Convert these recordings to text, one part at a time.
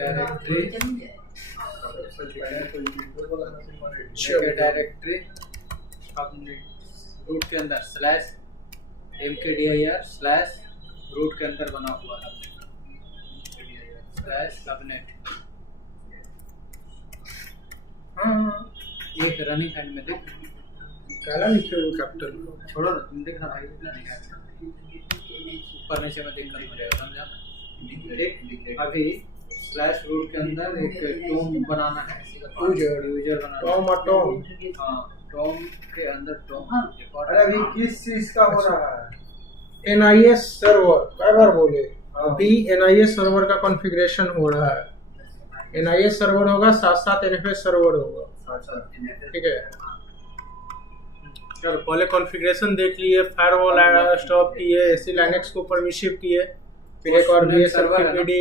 Directory अपने root के अंदर स्लैश mkdir स्लैश रूट के अंदर बना हुआ है स्लैश सबनेट। एक रनिंग हैंड में देख काला लिखे हुए कैपिटल छोड़ो ना, तुम देखना भाई ऊपर नीचे में देख कर हो जाएगा, समझा? ठीक, अभी स्लैश रूट के अंदर एक टोम बनाना है, यूजर बनाना टॉम। हाँ, टोम के अंदर टोम। अरे अभी किस चीज का हो रहा है? NIS सर्वर कई बार बोले, अभी NIS सर्वर का कॉन्फ़िगरेशन हो रहा है। NIS सर्वर होगा, साथ साथ NFS सर्वर होगा, ठीक है। चलो पहले कॉन्फ़िगरेशन देख लिए, फायरवॉल स्टॉप किए, AC लाइनक्स को परमिशिव किए, फिर एक और BSFTPD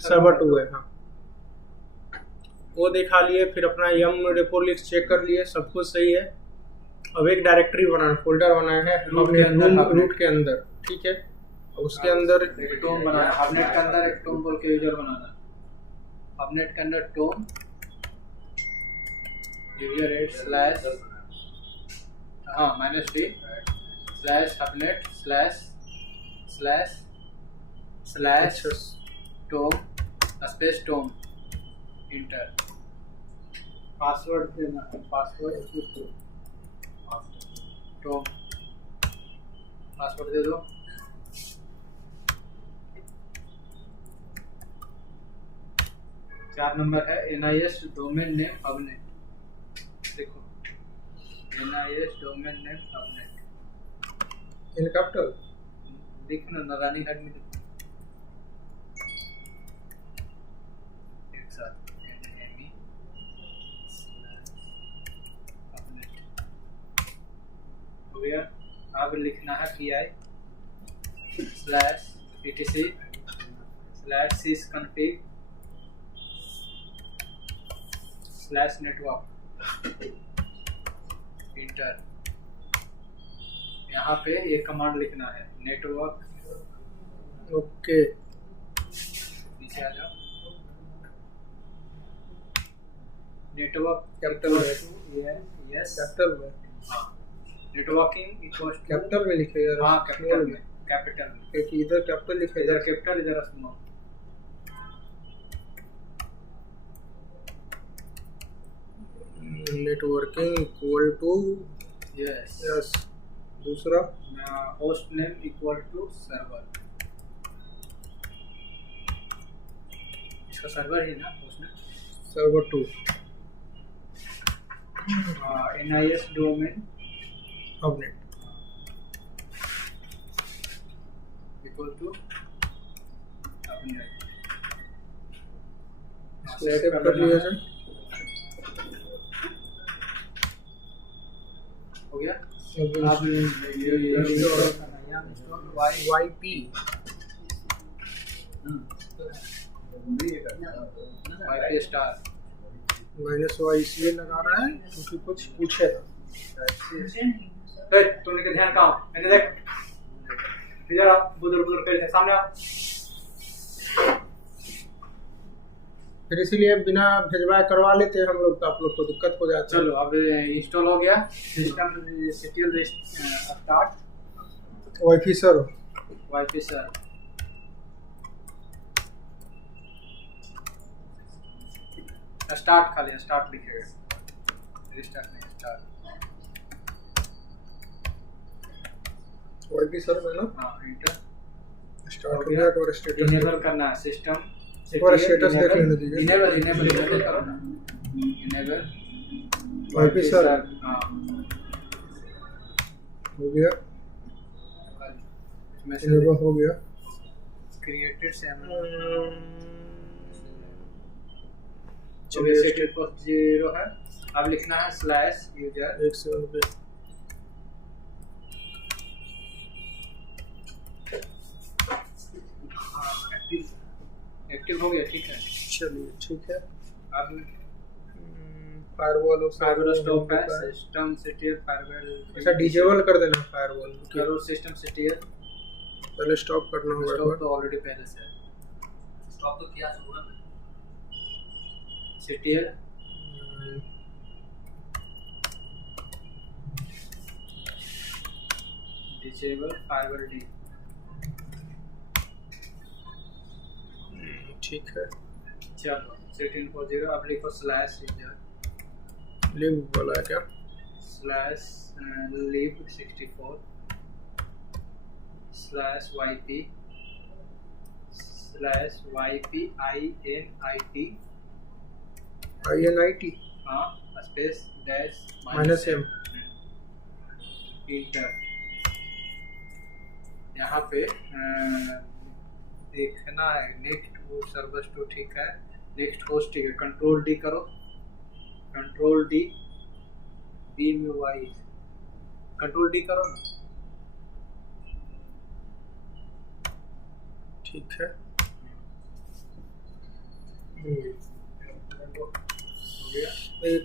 सर्वर 2 है, हाँ वो दिखा लिए, फिर अपना yum रेपो लिस्ट चेक कर लिए, सब कुछ सही है। अब एक डायरेक्टरी बनाना, फोल्डर बनाया है रूट के अंदर, ठीक है। उसके अंदर टोम बनाना, अपनेट के अंदर एक टोम बोल के यूजर बनाना, अपनेट के अंदर Tom user add slash -d slash अपनेट slash Tom space Tom enter. Password देना है, पासवर्ड टोम पासवर्ड दे दो। चार नंबर है NIS डोमेन नेम सबनेट। देखो NIS domain name subnet in capital लिखना ना, रनिंग हेड में एक साथ हो गया। अब लिखना है PI slash etc slash sysconfig slash network inter. यहाँ पे एक कमांड लिखना है नेटवर्क। ओके, नीचे आ जाओ, नेटवर्क कैपिटल में, यस कैपिटल में, हाँ, नेटवर्किंग इक्वल्स कैपिटल में लिखे यार। हाँ, कैपिटल में, कैपिटल में, क्योंकि इधर कैपिटल लिखा है, इधर कैपिटल इधर small. Networking equal to yes दूसरा host name equal to server. इसका सर्वर ही ना host name, server 2 NIS domain subnet equal to subnet. Save कर लिया जाए, हो गया। अब YP YP स्टार -y इसलिए लगा रहा है क्योंकि कुछ पूछेगा। तुमने के ध्यान कहाँ, मैंने देख इधर आ, बुजुर्ग कर सामने आ। फिर इसीलिए बिना भेजवाए करवा लेते हैं हम लोग, तो आप लोग को दिक्कत हो जाती है। चलो अब इंस्टॉल हो गया, system CTL start wifi sir wifi sir start खाली स्टार्ट लिखेगा, रिस्टार्ट नहीं स्टार्ट। वाईफाई सर में ना, हाँ इंटर स्टार्ट हो गया। और स्टेटस इनेबल करना है सिस्टम और स्टेटस देख लेने दीजिए। इनेबल करो ना, इनेबल वाईफाई सर हाँ हो गया, मैसेज इनेबल हो गया। क्रिएटेड से चलिए सेटेड पोस्ट 0 है। अब लिखना है स्लैश यूजर 1 पे एक्टिव हो गया, ठीक है। चलिए ठीक है। अब फायरवॉल स्टॉप है, सिस्टम सेटियर फायरवॉल अच्छा डिजेबल कर देना फायरवॉल करो, सिस्टम सेटियर पहले स्टॉप करना होगा। स्टॉप तो ऑलरेडी पहले से है, स्टॉप तो किया सुबह में। CTL disable firewall D। ठीक है। चलो set-in-for-0 अब लिखो स्लैश यूजर लिव वाला है क्या? Slash lib64 slash yp slash ypinit INIT हाँ space dash minus m। Inter. यहाँ पे देखना है नेक्स्ट वो सर्वर टू ठीक है, नेक्स्ट होस्ट ठीक है, कंट्रोल डी करो, कंट्रोल डी बी में वाई, कंट्रोल डी करो ना। ठीक है।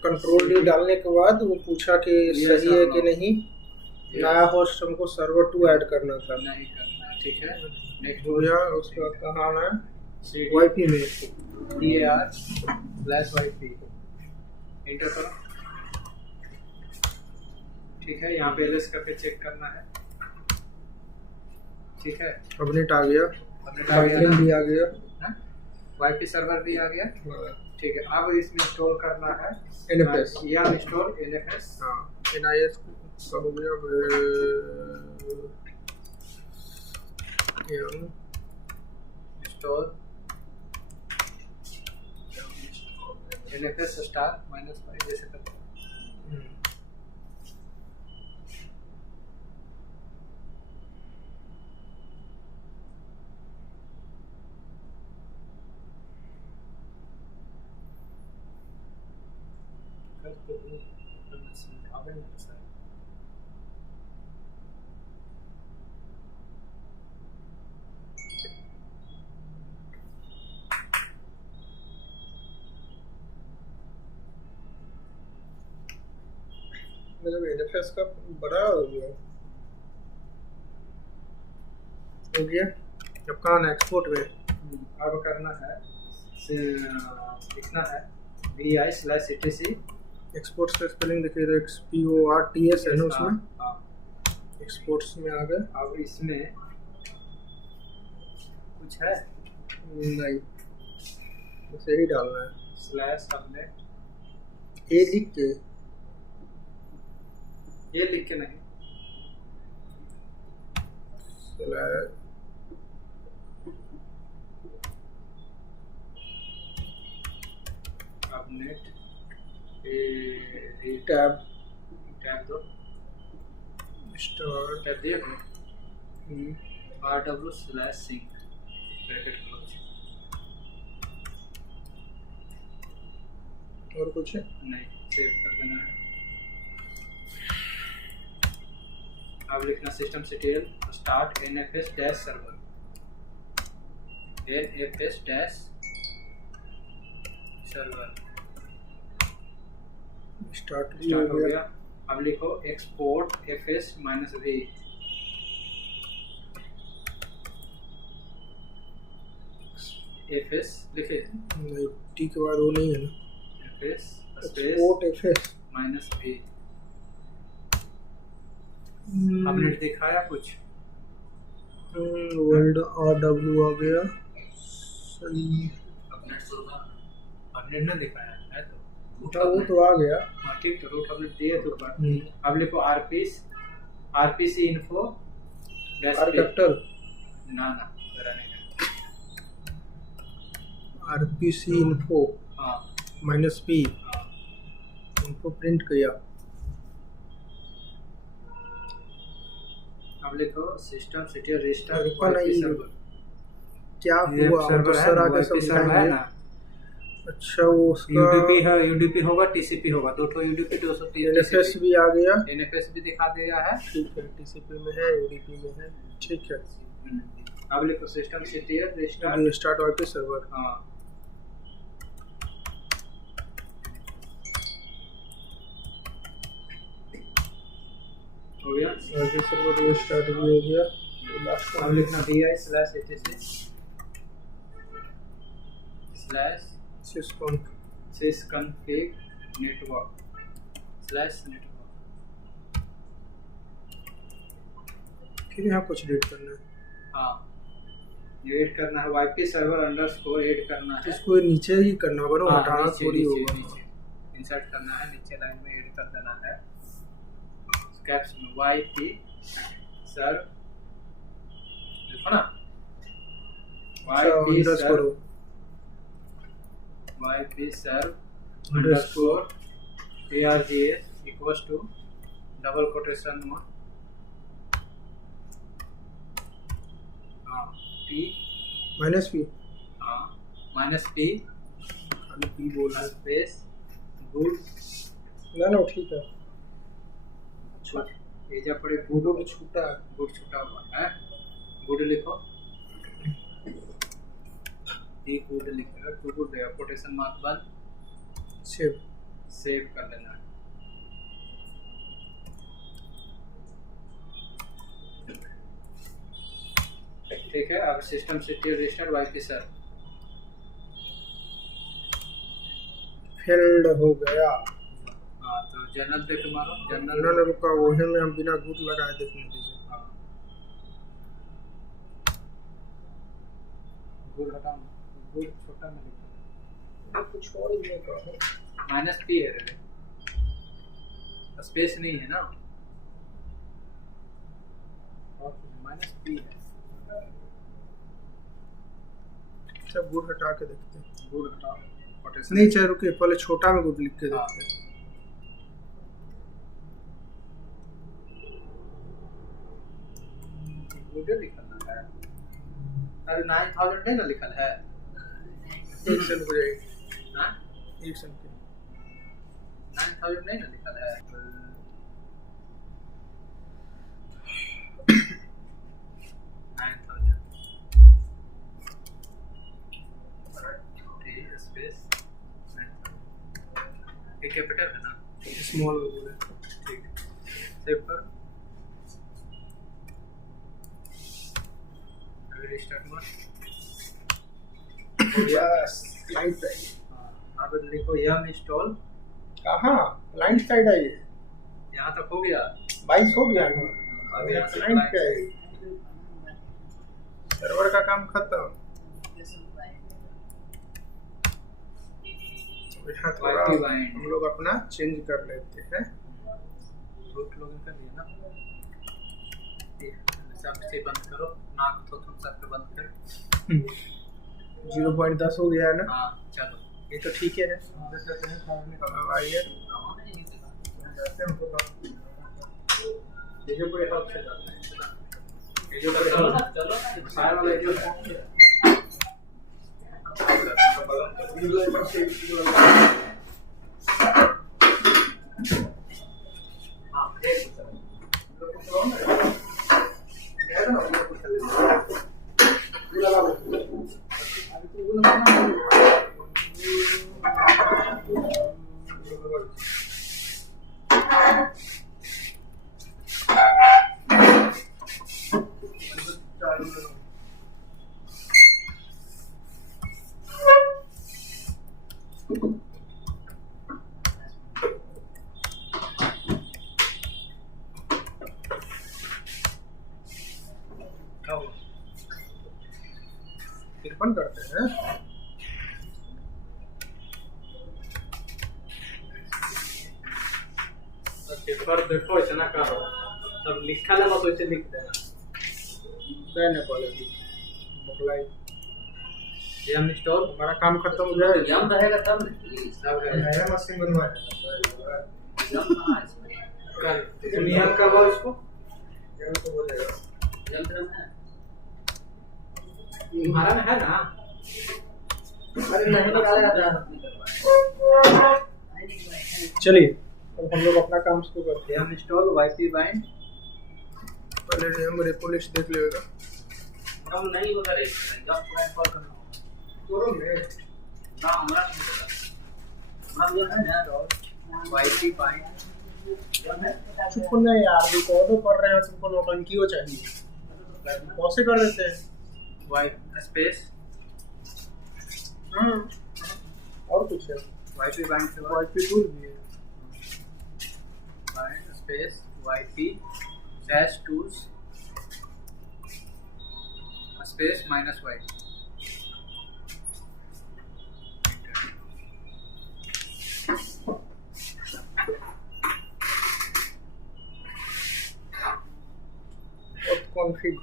कंट्रोल डी डालने के बाद वो पूछा कि सही है कि नहीं, नया होस्ट हमको सर्वर 2 ऐड करना था। नहीं करना, ठीक है। नेक्स्ट हो गया। उसके बाद कहाँ है? CD वाईपी में dar/yp इंटर करो। ठीक है, यहाँ पे एलएस करके चेक करना है। ठीक है, सबनेट आ गया, सबनेट आ गया, भी आ गया, वाईपी सर्वर भी आ गया। ठीक है, अब इसमें इंस्टॉल करना है NFS। या इंस्टॉल NFS। हाँ NIS का हो गया। इंस्टॉल NFS स्टार -y जैसे करते हैं। मतलब NFS का बड़ा हो गया। अब कहाँ है? एक्सपोर्ट में। अब करना है, लिखना है vi/etc। एक्सपोर्ट्स का स्पेलिंग देखिए तो XPORTS है ना उसमें। हाँ, एक्सपोर्ट्स में आ गए। अब इसमें कुछ है नहीं, उसे ही डालना है। स्लैश सबनेट ए लिख के, ये लिख के नहीं, स्लैश सबनेट टैब टैब दो, स्टार टैब दिया करो, rw/sync ब्रैकेट क्लोज। और कुछ है? नहीं, सेव कर देना है। अब लिखना systemctl start nfs-server nfs-server start start हो गया। अब लिखो export fs-v fs लिखे नहीं, टी के बाद वो नहीं है ना। fs export FS -v। Update दिखाया कुछ? वर्ल्ड RW आ गया। सही, अपडेट ना दिखाया है तो वो तो आ गया। हाँ ठीक, तो रूट अपडेट दिए तो अब लिखो rpc info आर कैपिटल ना जरा नहीं RPC info हाँ -p हाँ इनको प्रिंट किया। अब लिखो systemctl restart रुका नहीं, server। क्या ये हुआ? सर्वर है सर ना, आगे YP सर्वर है समझाएंगे। ना। अच्छा, वो उसका UDP है, UDP होगा, TCP होगा, दो ठो UDP 230 NFS भी आ गया। NFS भी दिखा दे रहा है। ठीक है, TCP में है, UDP में है। ठीक है, अब लिखो systemctl restart start YP server. हाँ हो गया। वाईपी सर्वर स्टार्ट भी हो गया। लास्ट अब लिखना vi/etc/syscon sysconfig network /network। फिर यहाँ कुछ एडिट करना है। हाँ, एड करना है, वाईपी सर्वर अंडरस्कोर ऐड करना है। इसको नीचे ही करना होगा ना, हटाना थोड़ी होगा। इंसर्ट करना है, नीचे लाइन में ऐड कर देना है। कैप्स में वाईपी सर्व देखो ना, YP serv underscore args equals to double quotation में p -p, हाँ -p खाली p बोल रहा है। स्पेस गुड ना ठीक है। ये जब पड़े गुड छूटा हुआ है, गुड लिखो, डी गुड लिखेगा, टू गुड कोटेशन मार्क बाद सेव कर लेना है। ठीक है, अब सिस्टम से रजिस्टर वाईपी सर्व फेल्ड हो गया। हाँ, तो जनरल पे मारो, जनरल रुका, वही में हम बिना गुड लगाए देखने दीजिए। हाँ, गुड हटाओ, गुड छोटा में लिखो, कुछ और ही नहीं करो। -p है, स्पेस नहीं है ना, और -p है। अच्छा, गुड हटा के देखते हैं। गुड हटाओ, कोटेशन नहीं चाहिए, रुके, पहले छोटा में गुड लिख के देखते हैं। गुड लिखना है। अरे 9000 नहीं ना लिखल है, एक सेकंड हो जाएगी। हाँ, एक सेकंड 9000 नहीं ना लिखल है। 9000 स्पेस ये कैपिटल है ना, स्मॉल में बोले। ठीक है, सेव कर, रजिस्टर में यस, क्लाइंट साइड। अब लिखो यम इंस्टॉल, कहाँ क्लाइंट साइड है ये? यहाँ तक हो गया, 22 हो गया ना। अब यहाँ से क्लाइंट पे है, सर्वर का काम खत्म। यहाँ थोड़ा हम लोग अपना चेंज कर लेते हैं। रूट लॉगिन कर लिया ना, सब से बंद करो, नाक तो तुम सब पे बंद कर। 0.10 हो गया है ना। हाँ चलो, ये तो ठीक है। अब आइए, ये जो कोई हेल्प से जाता है, ये जो कोई हेल्प चलो सारे वाले जो हाँ एक बंद करते हैं। पेपर देखो इतना करो, सब लिखा है तो इसे लिख देना। देने पड़े मोबाइल यम इंस्टॉल, हमारा काम खत्म हो जाए। यम रहेगा तब सब है। नया मशीन बनवाए कर तुम यम करवाओ इसको, यम तो हो जाएगा। यम है तुम्हारा में है ना। अरे नहीं निकाला, चलिए अब हम लोग अपना काम शुरू करते हैं। यम इंस्टॉल वाईपी बाइंड, पहले हम रेपोलिश देख लेगा। हम नहीं होगा रे, जब पूरा इंस्टॉल करना करो मैं ना, हमारा हम ये है ना वाईपी बाइंड चुप नहीं यार, रिकॉर्ड कर रहे हैं, तुमको नौटंकी हो चाहिए, कैसे कर देते हैं। वाई स्पेस और कुछ है वाईपी बाइंड के बाद वाईपी टूल भी है। Bind space YP dash tools space minus Y. Config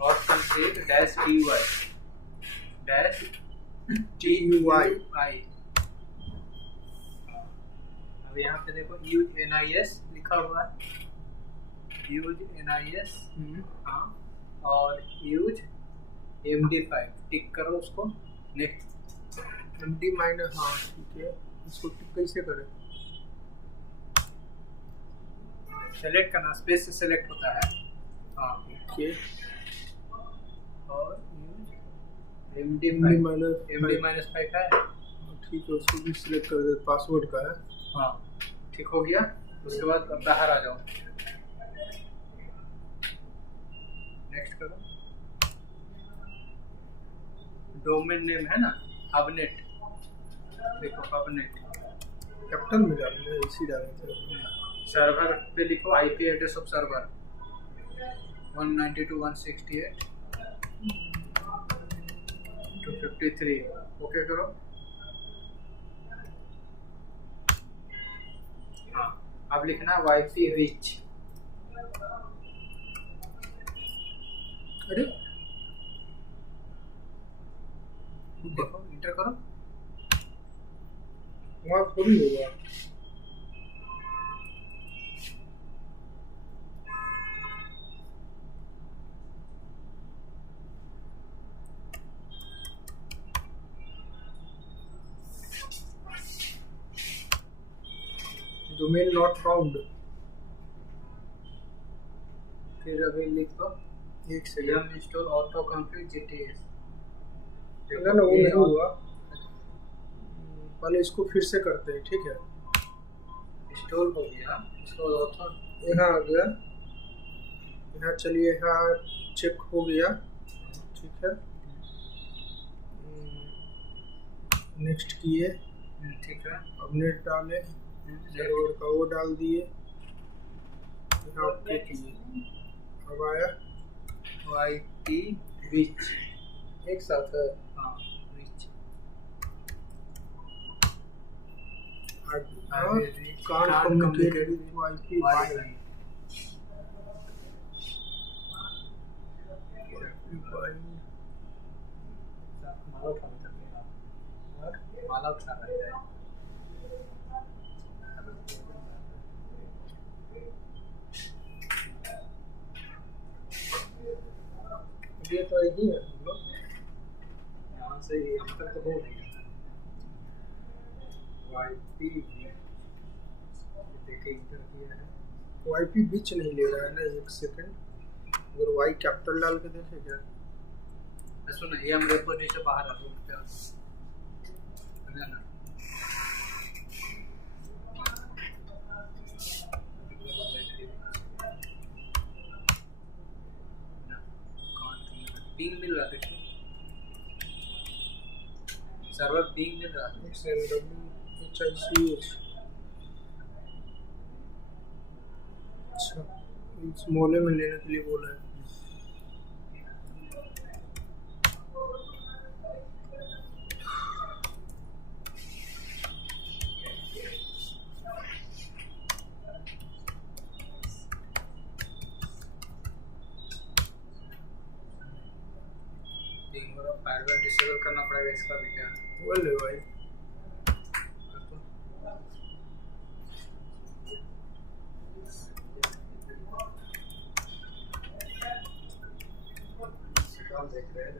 और config dash TUI dash TUI। अब यहाँ पे देखो यूज NIS लिखा हुआ है, यूज NIS हाँ, और यूज MD5 टिक करो उसको। नेक्स्ट MD माइनस, हाँ ठीक है, इसको टिक कैसे करें? सेलेक्ट करना, स्पेस से सेलेक्ट होता है हाँ। ओके, और MD माइनस 5 है ठीक है, उसको भी सिलेक्ट कर दे, पासवर्ड का है। हाँ ठीक हो गया। उसके बाद अब बाहर आ जाओ, नेक्स्ट करो। डोमेन नेम है ना हबनेट, देखो हबनेट कैपिटल में डालना है, इसी डालने थे। सर्वर पे लिखो IP address of server 192.168.253। Okay करो। हाँ अब लिखना वाईपी रीच। अरे देखो इंटर करो, वहाँ थोड़ी होगा। Domain not found. फिर अभी लिख दो एक second, install auto config GTS. ना वो नहीं हुआ, पहले इसको फिर से करते हैं, ठीक है। इंस्टॉल हो गया, इसको ऑटो यहाँ आ गया, यहाँ चलिए, यहाँ चेक हो गया, ठीक है। नेक्स्ट किए, ठीक है। अपडेट डाले, सर्वर का वो डाल दिए, यहाँ ओके किए। अब आया वाईपी रीच एक साथ है, हाँ reach can't communicate with Wi-Fi wifi. माला उठा रहा है। ये तो यही है हम लोग, यहाँ से यहाँ तक तो हो गया। वाईपी देखिए इंटर किया है, वाईपी बीच नहीं ले रहा है ना, एक सेकंड, अगर वाई कैपिटल डाल के देखे क्या। सुनो ये हम रेपोजिटरी से बाहर आ गए ना, पिंग मिल रहा है, सर्वर पिंग मिल रहा है। XMWHICH, अच्छा स्मॉले में लेने के लिए बोला है। फायरवॉल डिसेबल करना पड़ेगा इसका भी क्या? बोले भाई, देख रहे हैं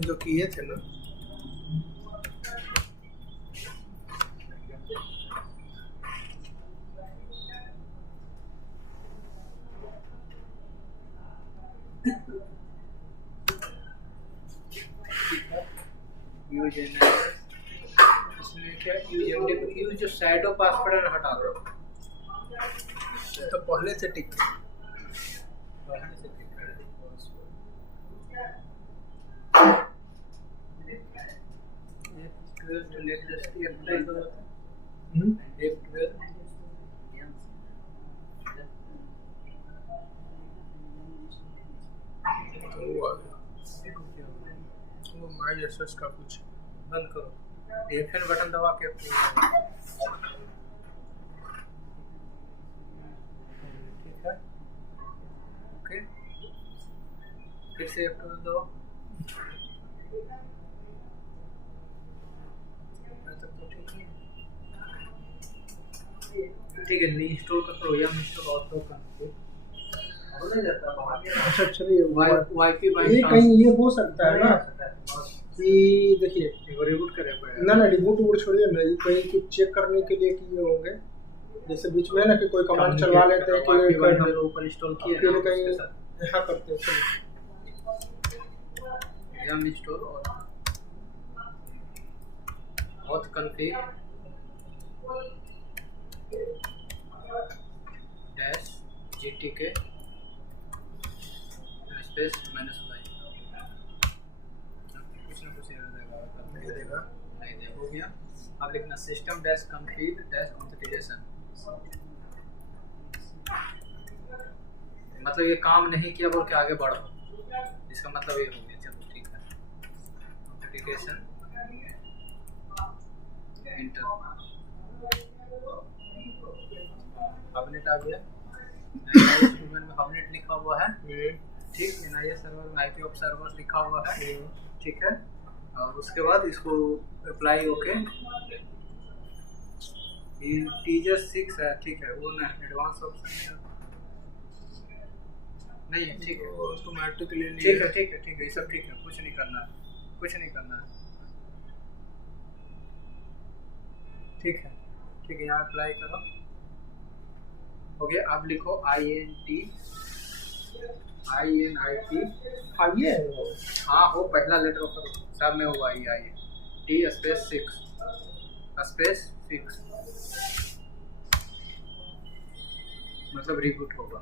जो किए थे ना, यूज इसमें क्या यूज जो शैडो पासवर्ड है हटा दो। तो पहले से टिक पहले से टिक कर दो। अप्लाई करो। वो माई एसएस का कुछ बंद करो। F9 बटन दबा के ठीक है। ओके, फिर से F2 दो। ठीक है, इंस्टॉल कर दो या इंस्टॉल ऑटो कर दो। हो नहीं जाता बाहर। अच्छा चलिए वाईफाई ये कहीं ये हो सकता है ना कि देखिए रिबूट करें ना रिबूट वूट छोड़िए ना, ये कहीं कुछ चेक करने के लिए किए होंगे, जैसे बीच में ना कि कोई कमांड चलवा लेते हैं कि ऊपर इंस्टॉल किए फिर कहीं यहाँ करते हैं। yum install और auth config dash gtk space -y कुछ ना कुछ एरर देगा नहीं देगा। हो गया। अब लिखना system dash config dash authentication, मतलब ये काम नहीं किया बोल के आगे बढ़ो, इसका मतलब ये हो गया। चलो ठीक है, ऑथेंटिकेशन एंटर। हबनेट आ गया। में हबनेट लिखा हुआ है, ठीक। NIS सर्वर में IP ऑफ सर्वर्स लिखा हुआ है, ठीक है। और उसके बाद इसको अप्लाई ओके। टीजर 6 है, ठीक है। वो ना एडवांस ऑप्शन नहीं है, ठीक है। ऑटोमेटिकली ठीक है ठीक है ठीक है, ये सब ठीक है, कुछ नहीं करना है, कुछ नहीं करना है। ठीक है ठीक है, यहाँ अप्लाई करो। हो गया। अब लिखो INT आइए। हाँ हो, पहला लेटर करो, सब में हुआ ये T स्पेस 6 मतलब रिबूट होगा।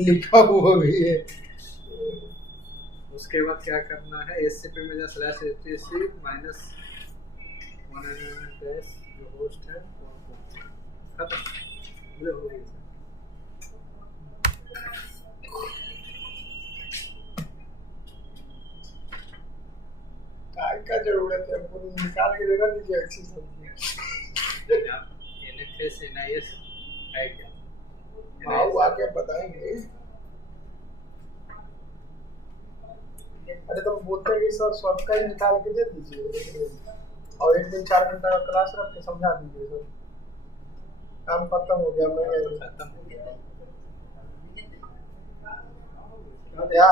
लिखा हुआ भी है। उसके बाद क्या करना है, SCP में जा /etc -100 जो होस्ट है खत्म। हो गया। काय का जरूरत है, हमको निकाल के देना दीजिए अच्छी सब्जी। NFS NIS है क्या? हाँ वो आके बताएंगे। अरे तुम बोलते हैं कि सर सबका ही निकाल के दे दीजिए और एक दिन 4 घंटा का क्लास रख के समझा दीजिए सर। काम खत्म हो गया। मैं खत्म हो गया। क्या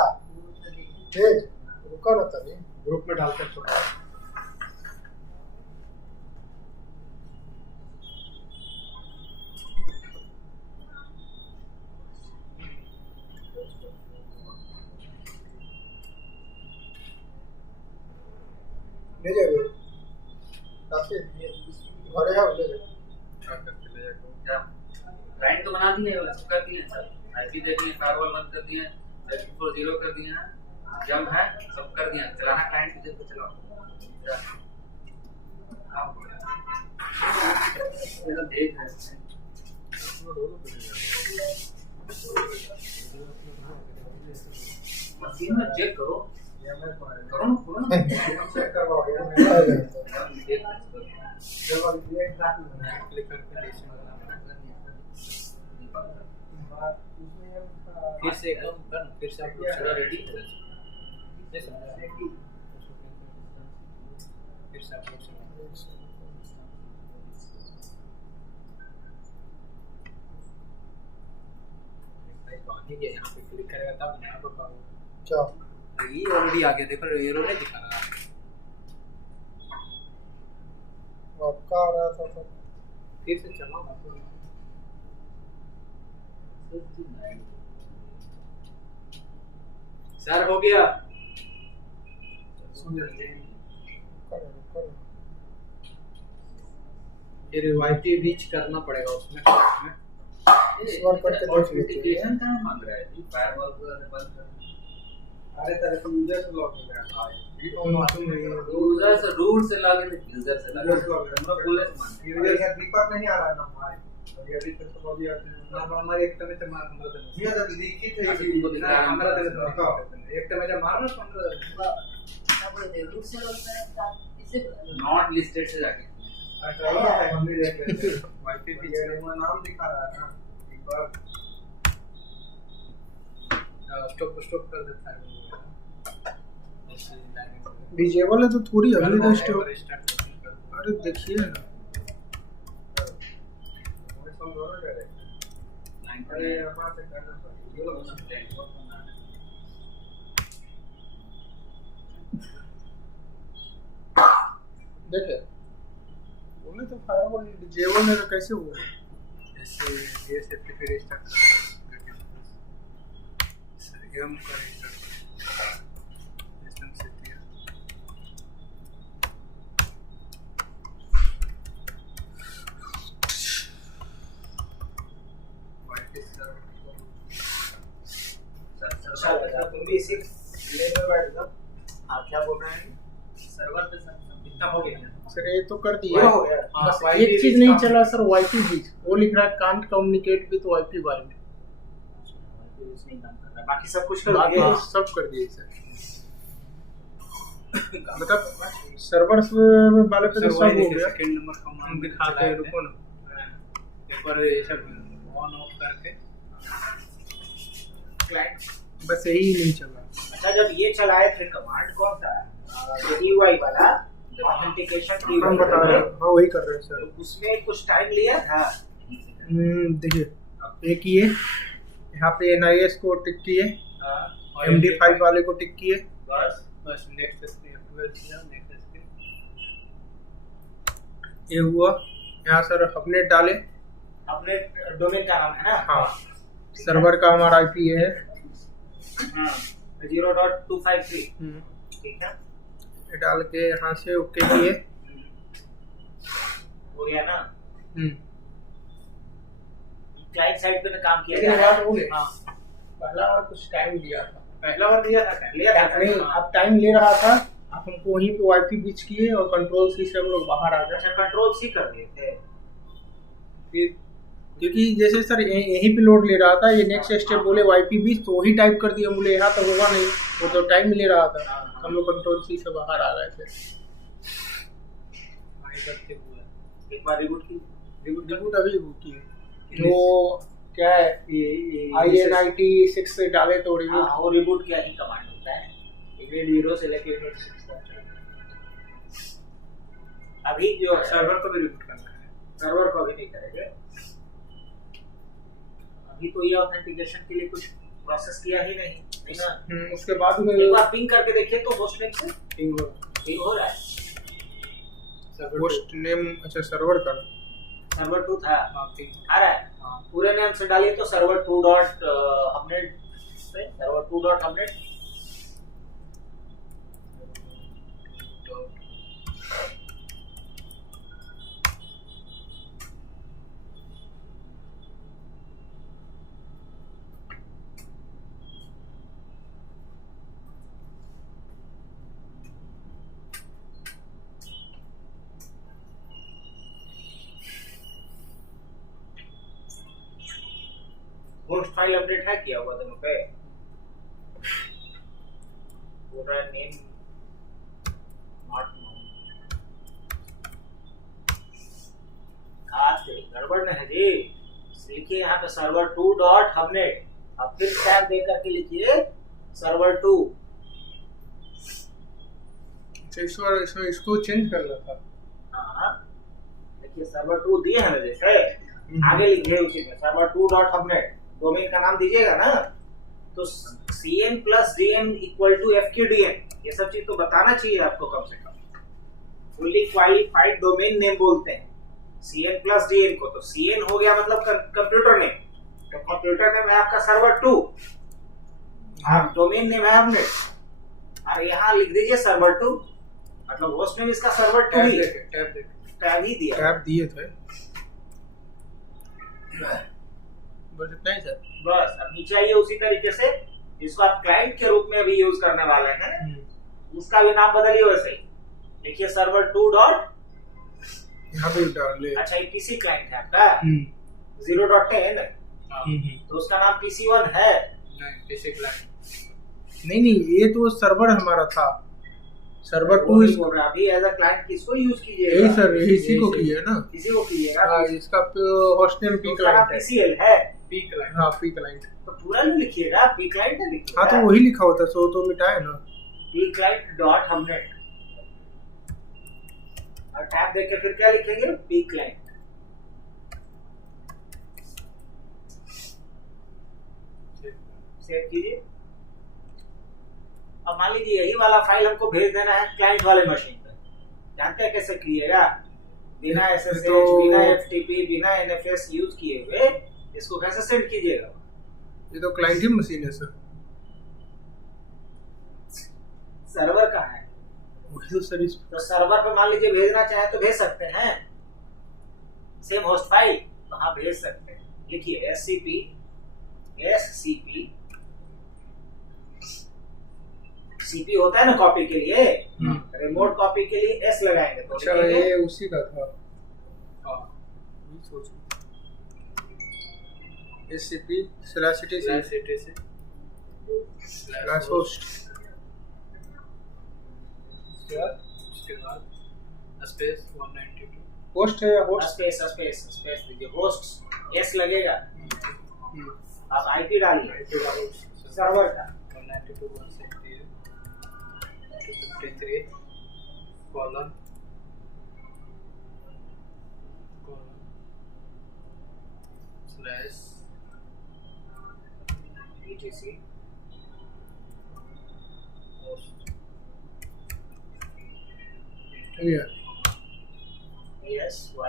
ठीक रुको ना, तभी ग्रुप में डालकर छोड़ा। ले जाओ काफी घरे है ले जाओ। क्लाइंट तो बना दिए, सब कर दिए सर। आईपी दे दिए, फायरवॉल बंद कर दिए, 0 कर दिए हैं, जंप है, सब कर दिए। चलाना क्लाइंट की जगह चलाओ। ये तो देख रहे हैं। मशीन में चेक करो, करो ना, करो ना, चेक करवाओ यार। मैं देख जब अब ये क्लिक करके फिर से कम कर, फिर से आप लोग चला रेडी फिर से आप लोग चला यहाँ पे क्लिक करेगा तब यहाँ पे क्या ये ऑलरेडी आ गया। देखो एरो नहीं दिखा रहा, आपका आ रहा था तो फिर से चलाओ। सर हो गया। फिर वाईपी रीच करना पड़ेगा उसमें। इस बार करके देख लेते हैं। ऑथेंटिकेशन कहाँ मांग रहा है जी? फायरवॉल को बंद कर। अरे तेरे को यूजर से लॉग इन करना है। यूजर से रूट से लॉगिन, यूजर से यूजर लॉगिन। से लॉग इन हम लोग बोले थे मान। यूजर का दीपक नहीं आ रहा है ना हमारे। अभी अभी तक तो अभी आते हैं ना हमारे एक तमे मार हम लोग ये तो लिखित है अभी तुमको दिख रहा है हमारा तेरे दिखाओ। दिखाओ एक तमे मारना 15 रूट से लगता है इससे नॉट लिस्टेड से जाके। अच्छा ये है हम भी देख लेते हैं। वाईपी ये वो नाम दिखा रहा है ना दीपक। स्टॉप कर देता है ऐसे लाइन डिजेबल है तो थोड़ी अभी तो स्टॉप। स्टार्ट अरे देखिए ना, वो सब दोनों करे। लाइन अरे अपना से करना पड़ेगा। ये लोग सब प्लान को करना है। देखे बोले तो फायरवॉल डिजेबल है तो कैसे हुआ? ऐसे ये सेफ्टी फिर स्टार्ट कर सर एम का स्टार्ट सिस्टम से दिया वाईपी सर अच्छा लगा। तुम भी इसी लेन में बैठ जाओ। आप क्या बोल रहे हैं? सर्वर पे सब कितना हो गया सर ये तो कर ये दिया। हो गया। हाँ, बस YP एक चीज reach नहीं का- चला सर, वाईपी बीच वो लिख रहा है can't communicate with YP bind. नहीं काम कर रहा। बाकी सब कुछ कर बाकी दिया। सब कर दिए सर। मतलब सर्वर वाले पे तो सब हो गया। सेकंड नंबर कमांड हम दिखाते हैं, रुको ना। एक बार ये सब ऑन ऑफ करके क्लाइंट। बस यही नहीं चला। अच्छा जब ये चलाए फिर कमांड कौन था? ये यूआई वाला ऑथेंटिकेशन की हम बता रहे हैं, हाँ वही कर रहे हैं सर। उसमें कुछ टाइम लिया था। देखिए एक ये यहाँ पे NIS को टिक किए, हाँ, MD5 वाले को टिक किए, बस बस नेक्स्ट स्क्रीन अप्रूवल किया नेक्स्ट स्क्रीन ये हुआ। यहाँ सर अपने डाले। अपने डोमेन का नाम है ना? हाँ सर्वर का हमारा IP ये है। हाँ 0.253 हम्म, ठीक है। ये डाल के यहाँ से ओके किए। हो गया ना? क्लाइंट साइड पे तो काम किया लेकिन जा रहा बात है। वो है, हाँ पहला बार कुछ टाइम लिया था। पहला बार लिया था क्या? लिया था नहीं, अब टाइम ले रहा था। अब हमको वहीं पे वाईपी बीच किए और कंट्रोल सी से हम लोग बाहर आ गए। अच्छा कंट्रोल सी कर दिए थे। फिर क्योंकि जैसे सर यहीं पे लोड ले रहा था, ये नेक्स्ट स्टेप बोले वाईपी बीच, तो वही टाइप कर दिया। बोले यहाँ तो होगा नहीं, वो तो टाइम ले रहा था। हम लोग कंट्रोल सी से बाहर आ गए थे। वहीं करते हुए एक बार रिबूट की। रिबूट अभी की जो क्या है INIT 6 से डाले तो रिबूट। हाँ वो रिबूट क्या ही कमांड होता है। इग्रेड 0 से लेके इग्रेड 6 तक। अभी जो सर्वर को भी रिबूट करना है सर्वर को अभी नहीं करेंगे। अभी तो ये ऑथेंटिकेशन के लिए कुछ प्रोसेस किया ही नहीं है ना। उसके बाद में एक बार पिंग करके देखिए तो होस्ट नेम से पिंग पिंग हो रहा है। होस्ट नेम, अच्छा सर्वर का सर्वर 2 था हाँ पिंग आ रहा है। पूरे नेम से डालिए तो सर्वर 2.हमनेट सर्वर 2.हमनेट होस्ट फाइल अपडेट है किया हुआ दोनों पे। पूरा नेम नॉट नोन। खाते गड़बड़ नहीं है जी। लिखिए यहाँ पे सर्वर 2.हमनेट। अब फिर टैब दे करके लिखिए सर्वर 2। अच्छा इसमें इसको चेंज कर रहा था। हाँ देखिए सर्वर 2 दिए हैं ना जैसे आगे लिखिए उसी में सर्वर 2.हमनेट। डोमेन का नाम दीजिएगा ना तो CN + DN = FQDN। ये सब चीज तो बताना चाहिए आपको कम से कम। फुल्ली क्वालिफाइड डोमेन नेम बोलते हैं CN + DN को। तो CN हो गया मतलब कंप्यूटर नेम। तो कंप्यूटर नेम है आपका सर्वर 2 और डोमेन नेम है हमनेट। और यहाँ लिख दीजिए सर्वर 2 मतलब होस्ट नेम इसका सर्वर 2 टैब ही है, देखे, टैब देखे। टैब ही दिया। टैब दिए थे, बस इतना ही सर। बस अब नीचे आइए, उसी तरीके से इसको आप क्लाइंट के रूप में भी यूज करने वाले हैं, उसका भी नाम बदलिए वैसे ही, देखिए सर्वर 2 डॉट, यहाँ पे डाल ले। अच्छा ये पीसी क्लाइंट है आपका 0.10, तो उसका नाम PC1 है। नहीं, पीसी क्लाइंट नहीं, ये तो सर्वर हमारा था, सर्वर 2 वो इस बोल रहा अभी एज अ क्लाइंट किसको यूज कीजिएगा? यही सर, यही इसी को किया है ना। किसी को कीजिएगा? हाँ, इसका होस्ट नेम पी उसका नाम क्लाइंट है। PCL है, पी क्लाइंट। हाँ, पी क्लाइंट। तो पूरा नहीं लिखिएगा, पी क्लाइंट नहीं लिखिएगा। हाँ, तो वही लिखा होता, सो तो मिटाए ना। पी क्लाइंट डॉट हमने, और टैब देख के फिर क्या लिखेंगे? P client. सेव कीजिए। अब मान लीजिए यही वाला फाइल हमको भेज देना है क्लाइंट वाले मशीन पे, जानते हैं कैसे कीजिएगा? बिना SSH, बिना FTP, बिना NFS यूज किए हुए इसको कैसे सेंड कीजिएगा? ये तो क्लाइंट ही मशीन है सर। सर्वर कहाँ है? वही तो सर, इस तो सर्वर पे मान लीजिए भेजना चाहे तो भेज सकते हैं, सेम होस्ट फाइल, तो हाँ भेज सकते हैं। लिखिए SCP CP होता है ना कॉपी के लिए, रिमोट कॉपी के लिए S लगाएंगे तो अच्छा, लिखेंगे ये उसी का था। हाँ, ये सोच SCP /etc सिटी से होस्ट। उसके बाद स्पेस 192 होस्ट है या होस्ट? स्पेस दीजिए, होस्ट S लगेगा, आप IP डालिए सर्वर का 192.168.253 कॉलन स्लैश etc होस्ट या yes पूरा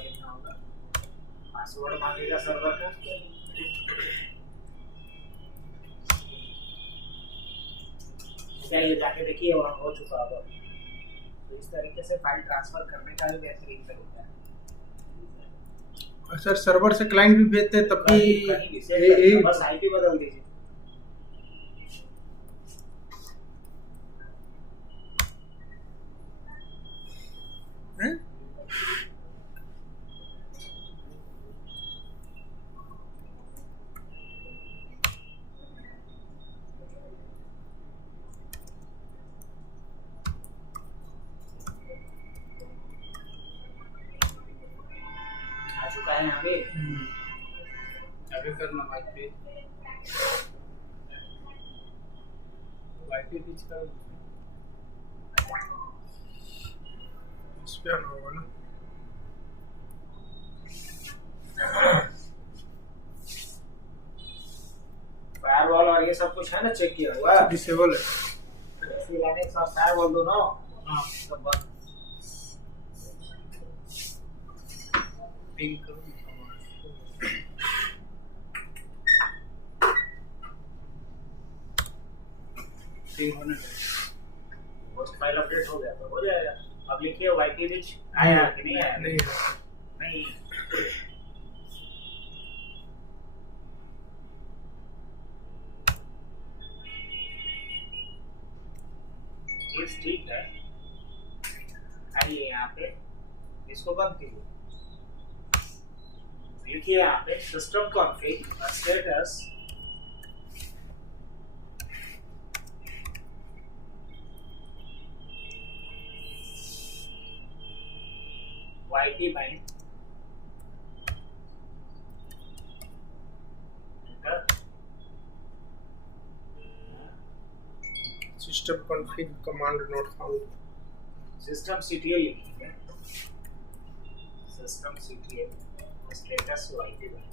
लिखना होगा, पासवर्ड मांगेगा सर्वर का। ये जाके देखिए वहाँ हो चुका होगा। तो इस तरीके से फाइल ट्रांसफर करने का भी बेहतरीन तरीका है। सर सर्वर से क्लाइंट भी भेजते हैं तब भी कहीं भी सेव करना, बस IP बदल दीजिए। हैं? आ चुका है यहाँ पे। अभी करना वाईपी पिच कर इस पे आना होगा ना। फायरवॉल और ये सब कुछ है ना, चेक किया हुआ? डिसेबल है। लिनक्स और फायरवॉल दोनों हाँ सब बंद। पिंग करो पिंग होने लगे। होस्ट फाइल अपडेट हो गया तो हो जाएगा। अब लिखिए YP बिच आया कि नहीं आया? नहीं है। नहीं। ठीक है, आइए यहाँ पे इसको बंद कीजिए। लिखिए यहाँ पे system config status YP bind system config command not found. System CTL लिखेंगे, system CTL status YP bind।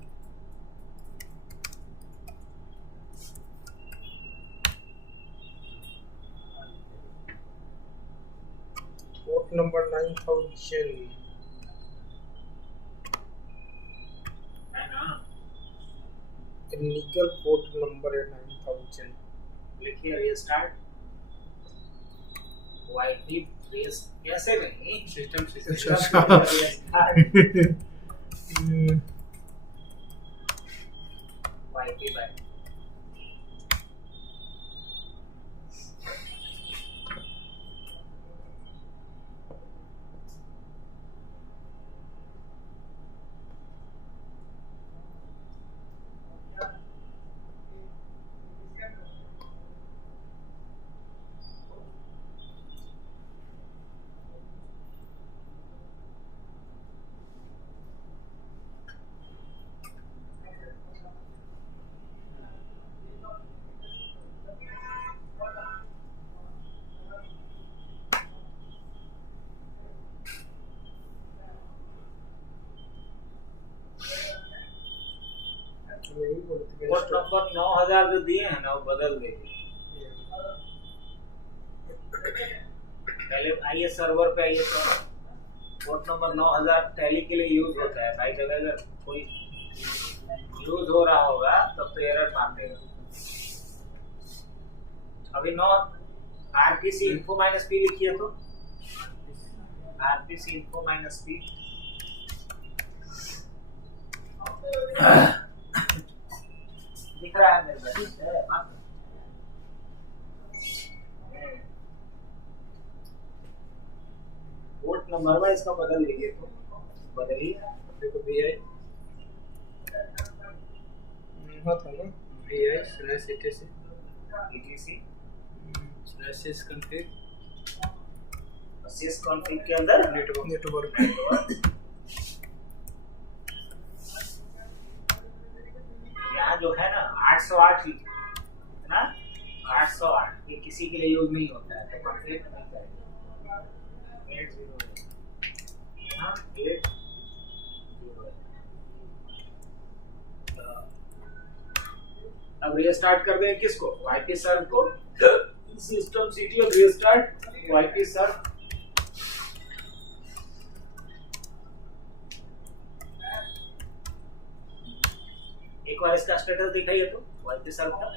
Port number 9000 है ना? लीगल पोर्ट नंबर है 9000। लिखिए रीस्टार्ट YP कैसे नहीं system YP by port number 9000 जो दिए हैं ना वो बदल देंगे। पहले आइए सर्वर पे आइए तो पोर्ट नंबर 9000 टैली के लिए यूज होता है भाई। जगह अगर कोई यूज हो रहा होगा तब तो एरर मार देगा। अभी 9 आरपीसी इन्फो माइनस पी लिखिए तो आरपीसी इन्फो माइनस पी दिख रहा है मेरे पास। पोर्ट नंबर में इसका बदल दीजिए तो बदलिए। देखो VI होता है ना VI/etc/sysconfig sysconfig के अंदर नेटवर्क यहाँ जो है ना 808 है ना 808 ये किसी के लिए यूज नहीं होता है तो कंप्लीट नहीं करेगा 80 हाँ 80 अब रीस्टार्ट कर दें किसको वाईपी सर्व को सिस्टम सीटीओ रीस्टार्ट वाईपी सर्व एक बार इसका स्टेटस दिखाइए तो वाईपी सर्व का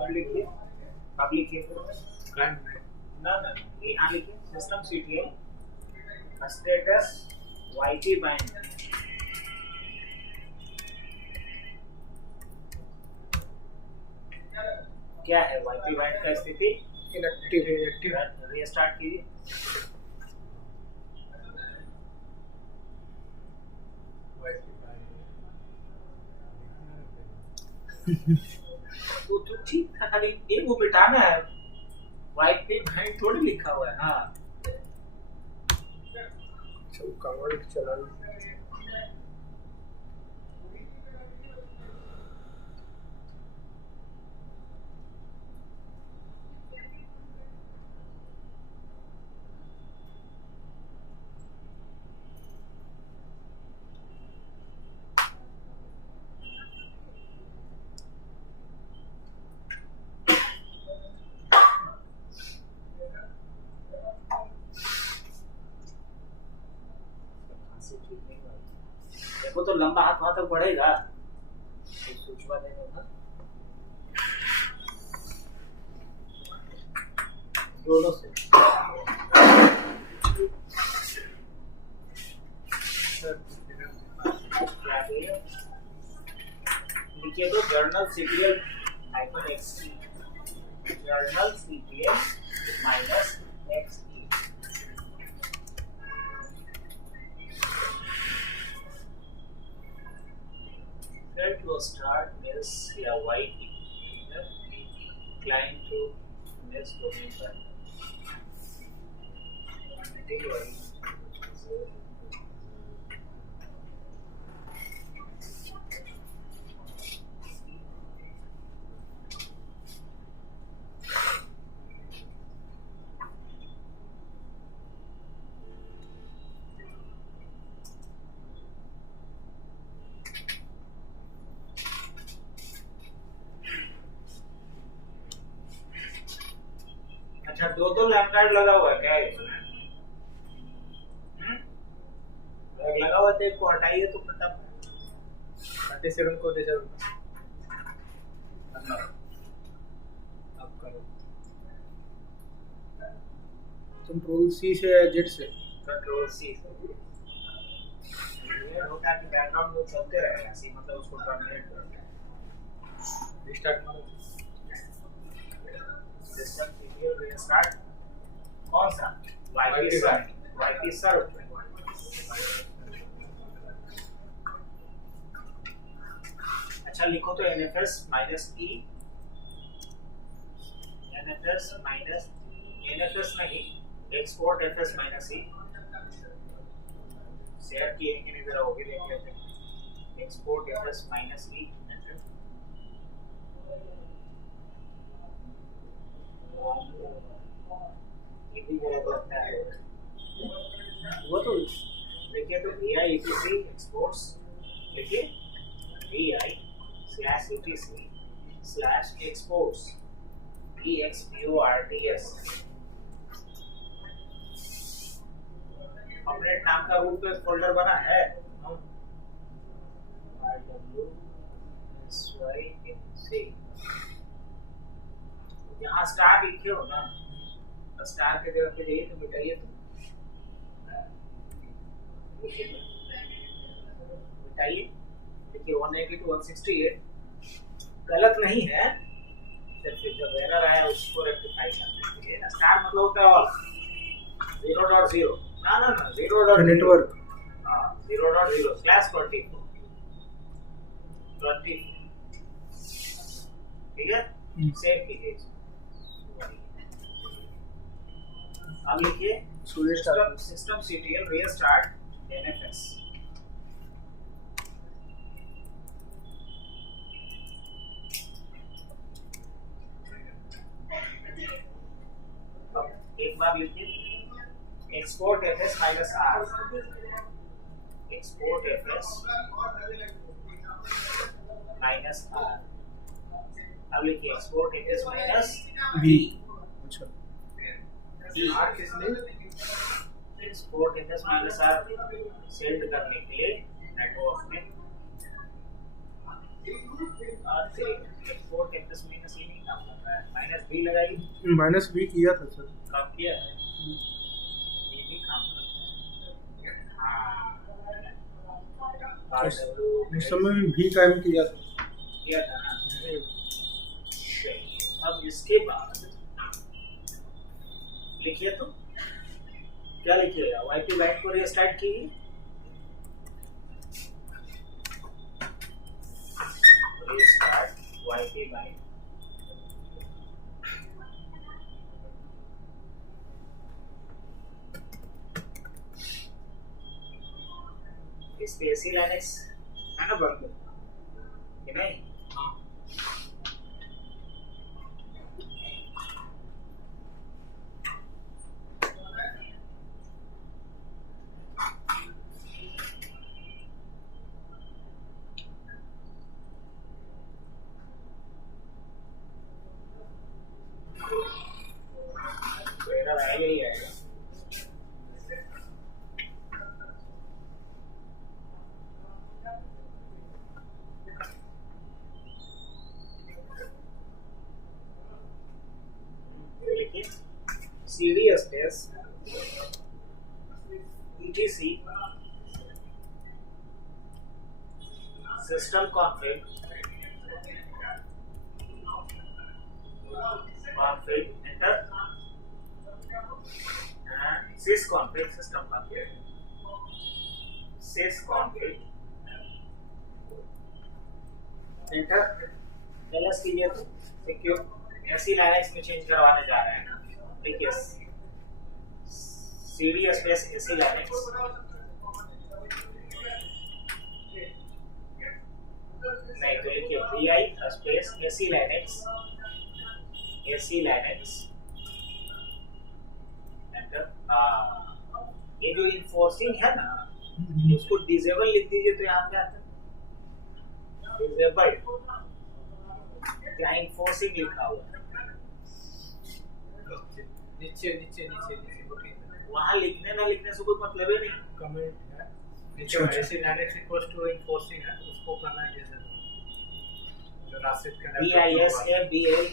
और लिखिए अब लिखिए ना ना यहाँ लिखिए system CTO status YP bind क्या है वाईपी बाइंड का स्थिति इनएक्टिव है एक्टिव रीस्टार्ट कीजिए तो ठीक था खाली एक वो बिठाना है वाईपी बाइंड थोड़ी लिखा हुआ है। हाँ कमांड चला देखो तो लंबा हाथ वहां तक बढ़ेगा सूचना देने का दोनों से लिखिए तो journal CTL -XE journal CTL -XE to start mesh या YP client to mesh domain पर दो लैम्पलाइट लगा हुआ है क्या इसमें? लगा हुआ तो एक को हटाइए तो पता 37 को दे जरूर अब करो कंट्रोल सी से या जेड से कंट्रोल सी ये होता है कि बैकग्राउंड में चलते रहे ऐसे मतलब उसको टर्मिनेट कर रिस्टार्ट करो सिस्टम सीरियल रीस्टार्ट कौन सा वाईपी सर अच्छा लिखो तो NFS -E NFS नहीं एक्सपोर्ट FS -E शेयर किए कि नहीं जरा वो भी देख लेते हैं एक्सपोर्ट FS -E ये भी गलत लगता है वो तो देखिए तो VI ETC एक्सपोर्ट्स देखिए VI/ETC/exports EXPORTS अपने नाम का रूप में फोल्डर बना है IWSYC यहाँ स्टार लिखे हो ना तो स्टार के जगह पे जाइए तो मिटाइए तो मिटाइए देखिए 180 to 168 गलत नहीं है सिर्फ जो एरर आया उसको रेक्टिफाई करने के लिए स्टार मतलब होता है ऑल 0.0 ना 0.0 नेटवर्क हां 0.0/24 ठीक है सेव कीजिए अब लिखिए सिस्टम CTL रीस्टार्ट NFS एक बार लिखिए export FS -R export FS -R अब लिखिए एक्सपोर्ट FS V अच्छा R किसने एक्सपोर्ट FS -R सेंड करने के लिए नेटवर्क में एक्सपोर्ट FS -E नहीं काम कर रहा है -B लगाइए -V किया था सर काम किया है ये भी काम करता है उस समय भी V टाइम किया था ना अब इसके बाद लिखिए तो क्या लिखिएगा वाईपी लाइन को रीस्टार्ट कीजिए रीस्टार्ट वाईपी लाइन इस पे एसी लाइनेक्स है ना बंद कि नहीं हाँ यही आएगा लिखिए CD space ETC system config enter and sysconfig system config sysconfig enter ls कीजिए तो सिक्योर ऐसी लाइनेक्स में चेंज करवाने जा रहे हैं देखिए CD स्पेस ऐसी लाइनेक्स नहीं तो लिखिए VI स्पेस ऐसी लाइनेक्स एंटर ये जो इन्फोर्सिंग है ना उसको डिसेबल लिख दीजिए तो यहाँ पे आता है डिसेबल क्या इन्फोर्सिंग लिखा हुआ है नीचे नीचे नीचे नीचे वहाँ लिखने ना लिखने से कोई मतलब ही नहीं। कमेंट है नीचे ऐसे लिनक्स इक्वल्स टू इन्फोर्सिंग है उसको करना है जैसे जो राशिद का BISABLED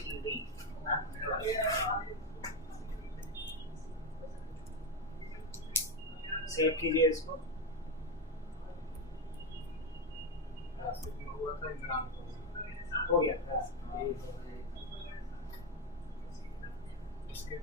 सेव कीजिए इसको। राशिद में हुआ था इमरान को हो गया था। इसके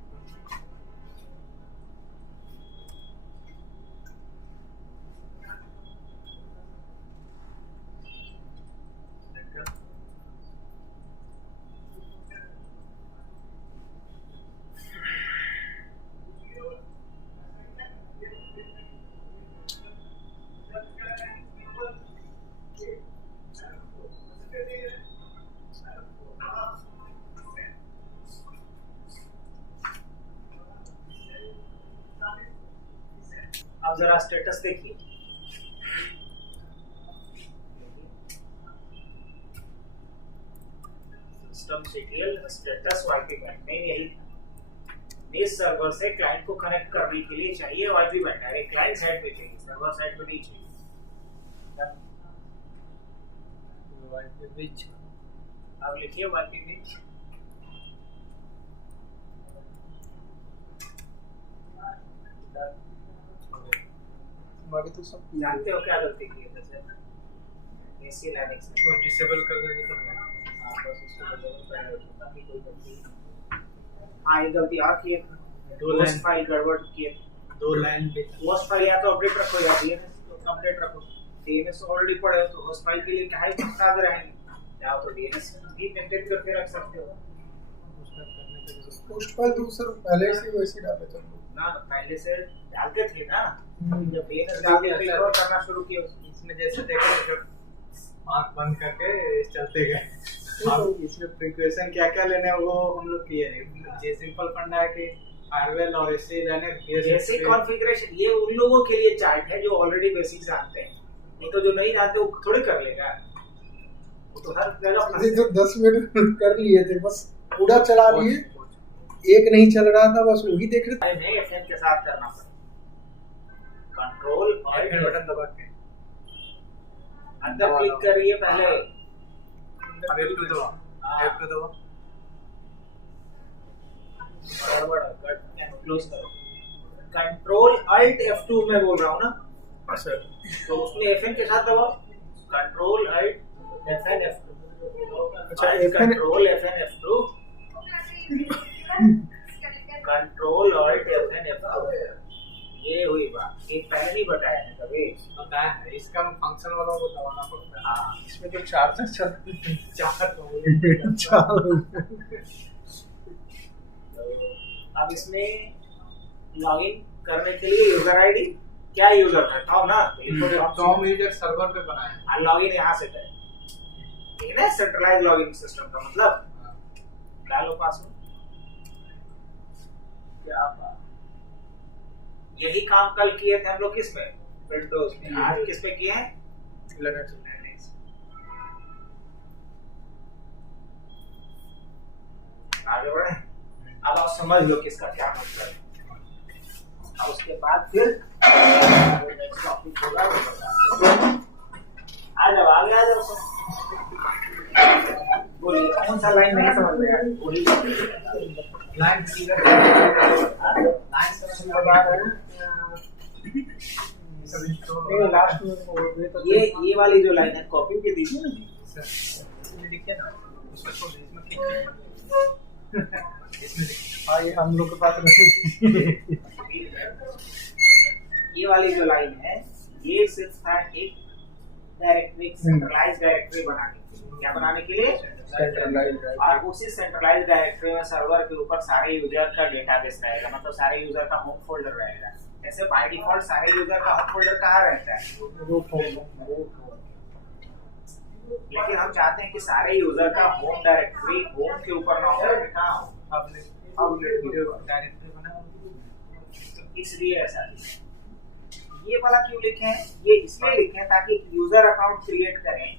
अब जरा स्टेटस देखिए। systemctl स्टेटस वाईपी बैंड में यही बेस सर्वर से क्लाइंट को कनेक्ट करने के लिए चाहिए वाईपी बैंड। अरे क्लाइंट साइड पे चाहिए, सर्वर साइड पे नहीं चाहिए। वाईपी ब्रिज अब लिखिए वाईपी ब्रिज। बाकी तो सब जानते हो क्या गलती की है सर? एसी लिनक्स में को डिसेबल कर देंगे तो मैं हाँ बस उसको डिसेबल कर दो ताकि कोई गलती। हाँ ये गलती आप किए, होस्ट फाइल गड़बड़ किए। 2 लाइन पे होस्ट फाइल या तो अपडेट रखो या डीएनएस तो अपडेट रखो। डीएनएस ऑलरेडी पड़े हो तो होस्ट फाइल के लिए क्या है बता दे रहेंगे, या तो डीएनएस भी मेंटेन करके रख सकते हो। उसमें करने के लिए पोस्ट फाइल तो सर पहले से वैसे ही डाले थे ना पहले से डालते थे ना, जब डीएनएस डालते थे और करना शुरू किया इसमें जैसे देखो जब आँख बंद करके चलते गए। अब इसमें प्रिकॉशन क्या क्या लेने हैं वो हम लोग किए हैं। ये सिंपल फंडा है कि फायरवॉल और ऐसे लिनक्स बेसिक कॉन्फ़िगरेशन ये उन लोगों के लिए चार्ट है जो ऑलरेडी बेसिक जानते हैं, नहीं तो जो नहीं जानते वो थोड़ी कर लेगा। वो तो हर जगह तो 10 मिनट कर लिए थे बस, पूरा चला लिए, एक नहीं चल रहा था बस वही देख रहे थे। नहीं एफएन के साथ करना पड़ेगा। कंट्रोल और एफएन बटन दबा के अंदर क्लिक करिए पहले। अब F2 दबा, F2 दबा, गड़बड़ है, क्लोज करो। कंट्रोल अल्ट F2 में बोल रहा हूँ ना सर तो उसमें एफएन के साथ दबाओ। Control alt FN F2। अच्छा, control FN F2 control alt FN F2 ये हुई बात। ये पहले नहीं बताया है कभी, बताया है इसका फंक्शन वाला को दबाना पड़ता है। हाँ इसमें तो चार्जर चल चार तो अब इसमें लॉगिन करने के लिए यूजर आईडी क्या यूजर था ना, टॉम यूजर सर्वर पे बनाया है। लॉगिन यहाँ से करें, ठीक है ना, सेंट्रलाइज लॉगिन सिस्टम का मतलब। डालो पासवर्ड। क्या बात, यही काम कल किए थे हम लोग किसमें, विंडोज में। आज किस पे किए हैं, लिनक्स में। आगे बढ़े। अब आप समझ लो कि इसका क्या मतलब है। अब उसके बाद फिर नेक्स्ट टॉपिक होगा आ जाओ बोलिए कौन सा लाइन नहीं समझ में आ रही, बोलिए। लाइन लास्ट में तो ये वाली जो लाइन है कॉपी के दीजिए ना। देखिए ना हाँ ये हम लोग के पास नहीं। ये वाली जो लाइन है ये सिर्फ है एक डायरेक्टरी, सेंट्रलाइज डायरेक्टरी बनाने के लिए। क्या बनाने के लिए, सेंट्रलाइज। और उसी सेंट्रलाइज डायरेक्टरी में सर्वर के ऊपर सारे यूजर का डेटाबेस रहेगा, मतलब सारे यूजर का होम फोल्डर रहेगा। ऐसे बाय डिफॉल्ट सारे यूजर का होम फोल्डर कहाँ रहता है, लेकिन हम चाहते हैं कि सारे यूजर का होम डायरेक्टरी होम के ऊपर ना हो, कहाँ हो, डायरेक्टरी बना। इसलिए ऐसा है। ये वाला क्यों लिखे हैं, ये इसलिए लिखे हैं ताकि यूजर अकाउंट क्रिएट करें।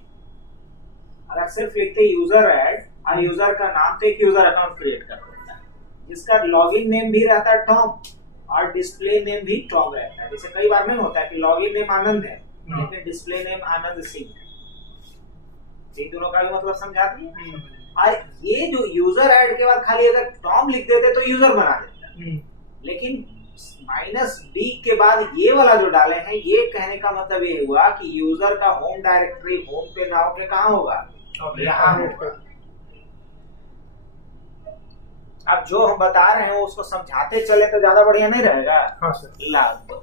अगर सिर्फ लिखते यूजर ऐड और यूजर का नाम तो एक यूजर अकाउंट क्रिएट कर देता है, जिसका लॉगिन नेम भी रहता है टॉम और डिस्प्ले नेम भी टॉम रहता है। जैसे कई बार नहीं होता है कि लॉगिन नेम आनंद है लेकिन डिस्प्ले नेम आनंद सिंह है। ये दोनों का भी मतलब समझा दिए। और ये जो यूजर ऐड के बाद खाली अगर टॉम लिख देते तो यूजर बना देता, लेकिन -d के बाद ये वाला जो डाले हैं, ये कहने का मतलब ये हुआ कि यूजर का होम डायरेक्टरी होम पे ना होके कहाँ होगा, यहाँ होगा। अब जो हम बता रहे हैं उसको समझाते चले तो ज्यादा बढ़िया नहीं रहेगा। हाँ सर। लागू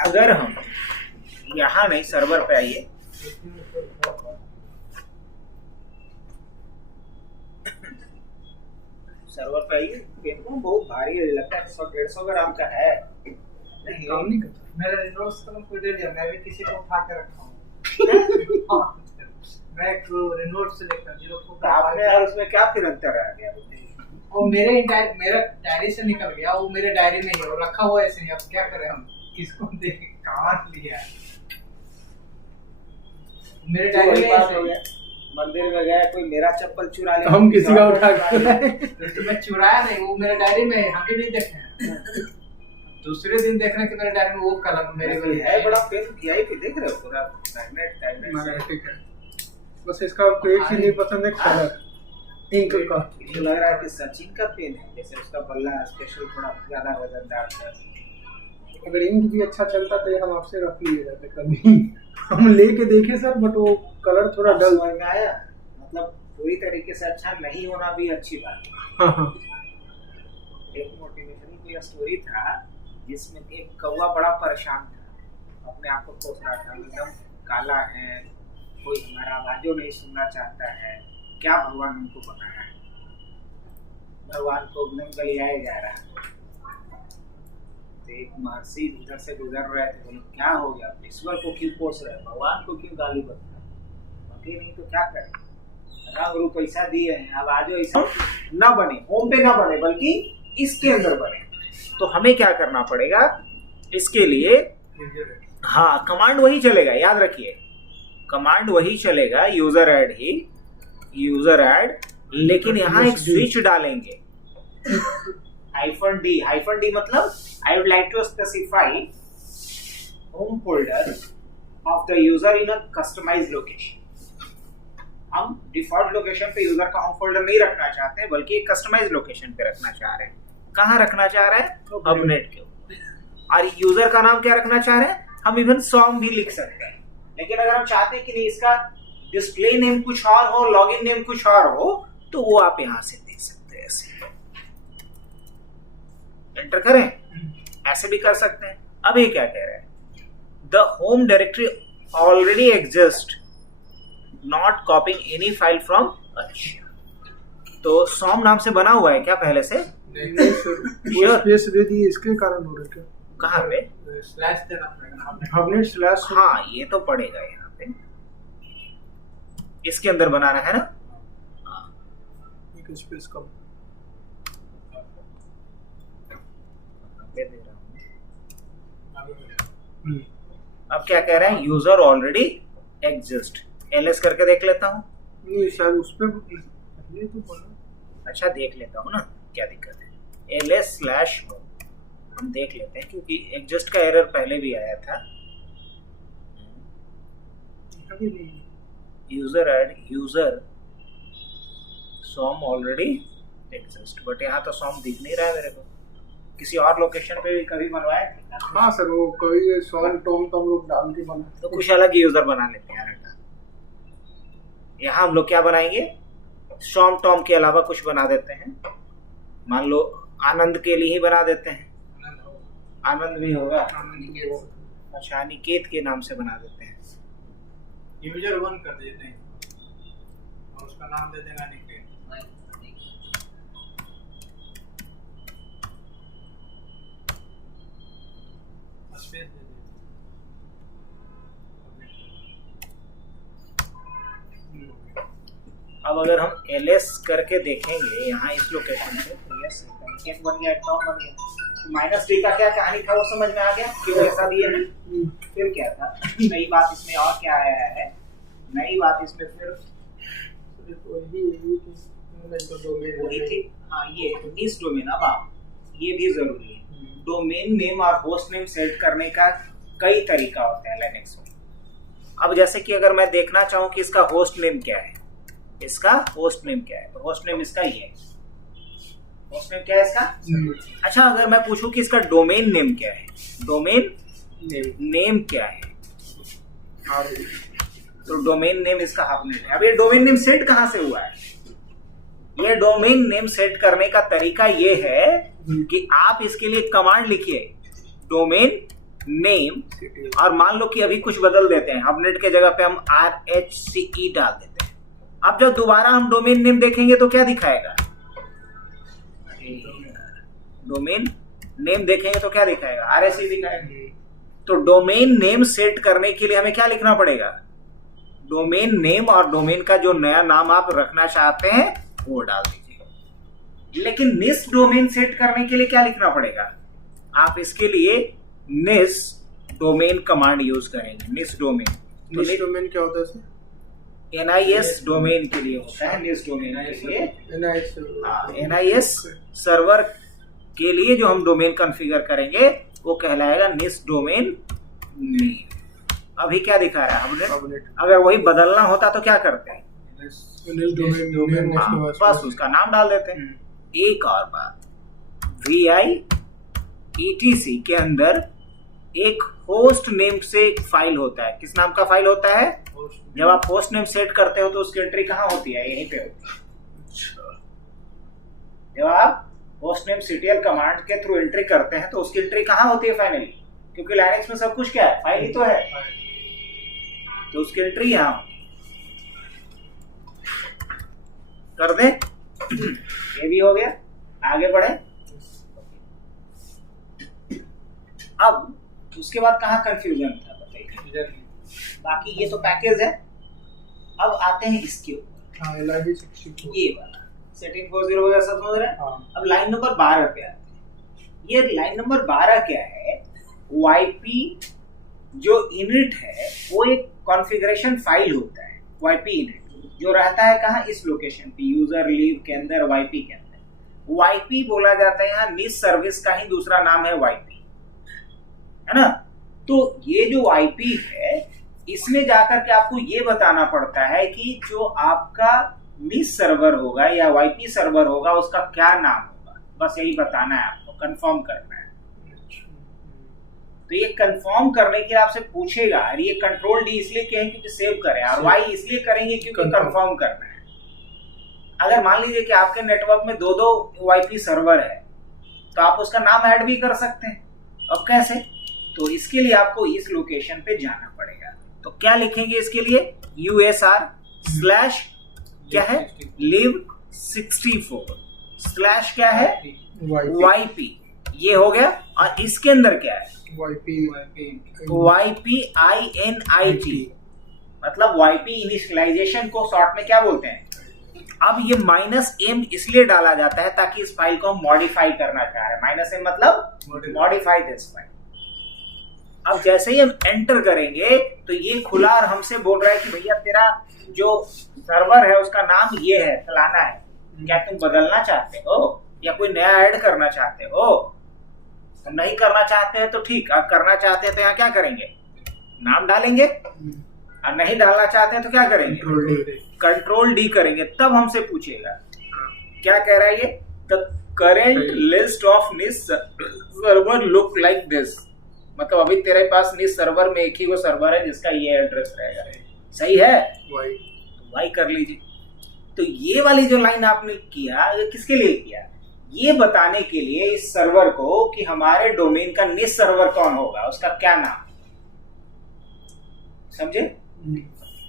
अगर हम यहाँ नहीं सर्वर पे आइए, सर्वर पे आइए, पेन बहुत भारी है, लगता है 100-150 ग्राम का है। नहीं काम नहीं करता। मेरा रिनोल्ड्स का मैं दे दिया, मैं भी किसी को उठा के रखा हूँ। मैं एक रिनोल्ड्स से लेकर 0 आपने यार उसमें क्या फिर अंतर आ गया? वो मेरे डायरी से निकल गया, वो मेरे डायरी में है, वो रखा हुआ है ऐसे ही। अब क्या करें हम, किसको देख कहाँ लिया है? मेरे डायरी में ऐसे ही है। मंदिर में गया कोई मेरा चप्पल चुरा लिया, हम किसी का उठा के तो मैं चुराया नहीं, वो मेरे डायरी में है, हम भी नहीं देखे हैं। दूसरे दिन देखने के मेरे डायरी में वो कलम मेरे को है बड़ा पेन वीआईपी देख रहे हो, पूरा मैग्नेट ठीक है। बस इसका एक ही नहीं पसंद है, कलर इंक का। मुझे लग रहा है कि सचिन का पेन है, जैसे उसका बल्ला स्पेशल थोड़ा ज्यादा वजनदार था। अगर इंक भी अच्छा चलता तो ये हम आपसे रख लिए जाते कभी। हम लेके देखे सर, बट वो कलर थोड़ा डल समझ में आया, मतलब पूरी तरीके से अच्छा नहीं होना भी अच्छी बात है। हाँ। एक मोटिवेशनल कोई स्टोरी था जिसमें एक कौवा बड़ा परेशान था, अपने आप को कोस रहा था, एकदम काला है, कोई हमारा आवाजों नहीं सुनना चाहता है, क्या भगवान हमको बनाया है, भगवान को एकदम गलियाया जा रहा है। तो एक महर्षि उधर से गुजर रहे थे, बोले क्या हो गया, ईश्वर को क्यों कोस रहे, भगवान को क्यों गाली बकते हैं, बके नहीं तो क्या करें, रंग रूप ऐसा दिए हैं, आवाजों ऐसा न बने, होम पे न बने बल्कि इसके अंदर बने। तो हमें क्या करना पड़ेगा इसके लिए? हाँ, कमांड वही चलेगा, याद रखिए, कमांड वही चलेगा, यूजर ऐड ही, यूजर ऐड, लेकिन यहाँ एक स्विच डालेंगे, -d मतलब I would like to specify home folder of the user in a customized location। हम डिफॉल्ट लोकेशन पे यूजर का होम फोल्डर नहीं रखना चाहते हैं, बल्कि एक कस्टमाइज्ड लोकेशन पे रखना चाह रहे हैं। कहाँ रखना चाह रहे हैं? अपनेट के ऊपर। और यूजर का नाम क्या रखना चाह रहे हैं? हम इवन सॉन्ग भी लिख सकते हैं, लेकिन अगर हम चाहते हैं कि नहीं इसका डिस्प्ले नेम कुछ और हो, लॉगिन नेम कुछ और हो, तो वो आप यहां से दे सकते हैं, ऐसे एंटर करें, ऐसे भी कर सकते हैं। अब ये क्या कह रहे हैं? The home directory already exist, not copying any file from. अच्छा, तो सॉम नाम से बना हुआ है क्या पहले से? स्पेस दे दिए, इसके कारण हो रहा है क्या? कहाँ पे? स्लैश देना पड़ेगा, हमने स्लैश। हाँ, ये तो पड़ेगा यहाँ पे, इसके अंदर बनाना है ना। एक स्पेस कम दे रहा हूँ। अब क्या कह रहे हैं? User already exist. एलएस करके देख लेता हूँ। नहीं शायद उस पे पहले तो बोला। अच्छा, देख लेता हूँ ना, क्या दिक्कत है। ls/home हम देख लेते हैं, क्योंकि एग्जिस्ट का एरर पहले भी आया था। User add user Som already exist, but यहाँ तो सॉम दिख नहीं रहा है मेरे को। किसी और लोकेशन पे भी कभी बनवाए थे? हाँ सर, वो कभी सॉन्ग टॉम तो हम लोग डाल के बना, तो कुछ अलग यूजर बना लेते हैं। यहाँ हम लोग क्या बनाएंगे? सॉम टॉम के अलावा कुछ बना देते हैं। मान लो आनंद के लिए ही बना देते हैं, आनंद भी होगा। अच्छा, अनिकेत के नाम से बना देते हैं। यूजर 1 कर देते हैं और उसका नाम दे देंगे अनिकेत। स्पेस दे देते। अब अगर हम ls करके देखेंगे यहाँ इस लोकेशन से, तो यस अनिकेत बन गया, टॉम बन गया। -d का क्या कहानी था वो समझ में आ गया कि वो ऐसा दिए हैं। फिर क्या था नई बात इसमें, और क्या आया है नई बात इसमें? फिर वही थी। हाँ ये निस डोमेन। अब आप ये भी जरूरी है, डोमेन नेम और होस्ट नेम सेट करने का कई तरीका होता है लिनक्स में। अब जैसे कि अगर मैं देखना चाहूँ कि इसका होस्ट नेम क्या है, इसका होस्ट नेम क्या है, तो होस्ट नेम इसका ही है। होस्ट नेम क्या है इसका? अच्छा, अगर मैं पूछूं कि इसका डोमेन नेम क्या है, डोमेन नेम क्या है, तो डोमेन नेम इसका हबनेट है। अब ये डोमेन नेम सेट कहां से हुआ है? ये डोमेन नेम सेट करने का तरीका ये है कि आप इसके लिए कमांड लिखिए, डोमेन नेम, और मान लो कि अभी कुछ बदल देते हैं, हबनेट के जगह पे हम RHCE डाल देते हैं। अब जब दोबारा हम डोमेन नेम देखेंगे तो क्या दिखाएगा? डोमेन नेम देखेंगे तो क्या दिखाएगा? RHCE दिखाएगा। तो डोमेन नेम सेट करने के लिए हमें क्या लिखना पड़ेगा? डोमेन नेम और डोमेन का जो नया नाम आप रखना चाहते हैं वो डाल दीजिए। लेकिन निस डोमेन सेट करने के लिए क्या लिखना पड़ेगा? आप इसके लिए निस डोमेन कमांड यूज करेंगे। निस डोमेन, निस डोमेन क्या होता है सर? NIS डोमेन के लिए होता है। निस डोमेन के लिए NIS सर्वर के लिए जो हम डोमेन कॉन्फ़िगर करेंगे वो कहलाएगा निस डोमेन नेम। अभी क्या दिखा रहा है हबनेट? अगर वही बदलना होता तो क्या करते हैं? बस उसका नाम डाल देते हैं। एक और बात, VIETC के अंदर एक होस्ट नेम से एक फाइल होता है। किस नाम का फाइल होता है? जब आप होस्ट नेम सेट करते हो तो उसकी एंट्री कहाँ होती है? यहीं पे होती है। जब आप होस्ट नेम CTL कमांड के थ्रू एंट्री करते हैं तो उसकी एंट्री कहाँ होती है फाइनली? क्योंकि लाइनेक्स में सब कुछ क्या है? फाइल ही तो है, तो उसकी एंट्री यहां कर दे। ये भी हो गया, आगे बढ़े। अब उसके बाद कहाँ कंफ्यूजन था बताइए? बाकी ये तो पैकेज है। अब आते हैं इसके ऊपर, ये वाला सेटिंग 40 वगैरह सब समझ रहे हैं। अब लाइन नंबर 12 पे आते हैं। ये लाइन नंबर 12 क्या है? YP जो इनिट है वो एक कॉन्फ़िगरेशन फाइल होता है। YP इनिट जो रहता है कहाँ? इस लोकेशन पे, यूजर लीव के अंदर, YP के अंदर। YP बोला जाता है यहाँ निस सर्विस का ही दूसरा नाम है YP, है ना। तो ये जो YP है इसमें जाकर के आपको ये बताना पड़ता है कि जो आपका निस सर्वर होगा या YP सर्वर होगा उसका क्या नाम होगा। बस यही बताना है आपको, कंफर्म करना है। तो ये कंफर्म करने के लिए आपसे पूछेगा, और ये कंट्रोल D इसलिए कहेंगे क्योंकि सेव करें, और Y इसलिए करेंगे क्योंकि कंफर्म करना है। अगर मान लीजिए कि आपके नेटवर्क में 2 YP सर्वर है तो आप उसका नाम ऐड भी कर सकते हैं। अब कैसे? तो इसके लिए आपको इस लोकेशन पे जाना पड़ेगा। तो क्या लिखेंगे इसके लिए? USR / क्या है? live 64 / क्या है? YP। ये हो गया। और इसके अंदर क्या है? YP INIT, मतलब YP इनिशियलाइजेशन को शॉर्ट में क्या बोलते हैं? अब ये -M इसलिए डाला जाता है ताकि इस फाइल को हम मॉडिफाई करना चाह रहे हैं। -M मतलब मॉडिफाई दिस फाइल। अब जैसे ही हम एंटर करेंगे तो ये खुला और हमसे बोल रहा है कि भैया तेरा जो सर्वर है उसका नाम ये है, फलाना है, क्या तुम बदलना चाहते हो या कोई नया ऐड करना चाहते हो? तो नहीं करना चाहते हैं तो ठीक, अब करना चाहते हैं तो यहाँ क्या करेंगे? नाम डालेंगे। और नहीं डालना चाहते हैं तो क्या करेंगे? कंट्रोल D करेंगे। तब हमसे पूछेगा, क्या कह रहा है ये? द करेंट लिस्ट ऑफ निस सर्वर लुक लाइक दिस, मतलब अभी तेरे पास निस सर्वर में एक ही वो सर्वर है जिसका ये एड्रेस रहेगा। सही है? वाई कर लीजिए। तो ये वाली जो लाइन आपने किया, ये किसके लिए किया? ये बताने के लिए इस सर्वर को कि हमारे डोमेन का निस सर्वर कौन होगा, उसका क्या नाम, समझे?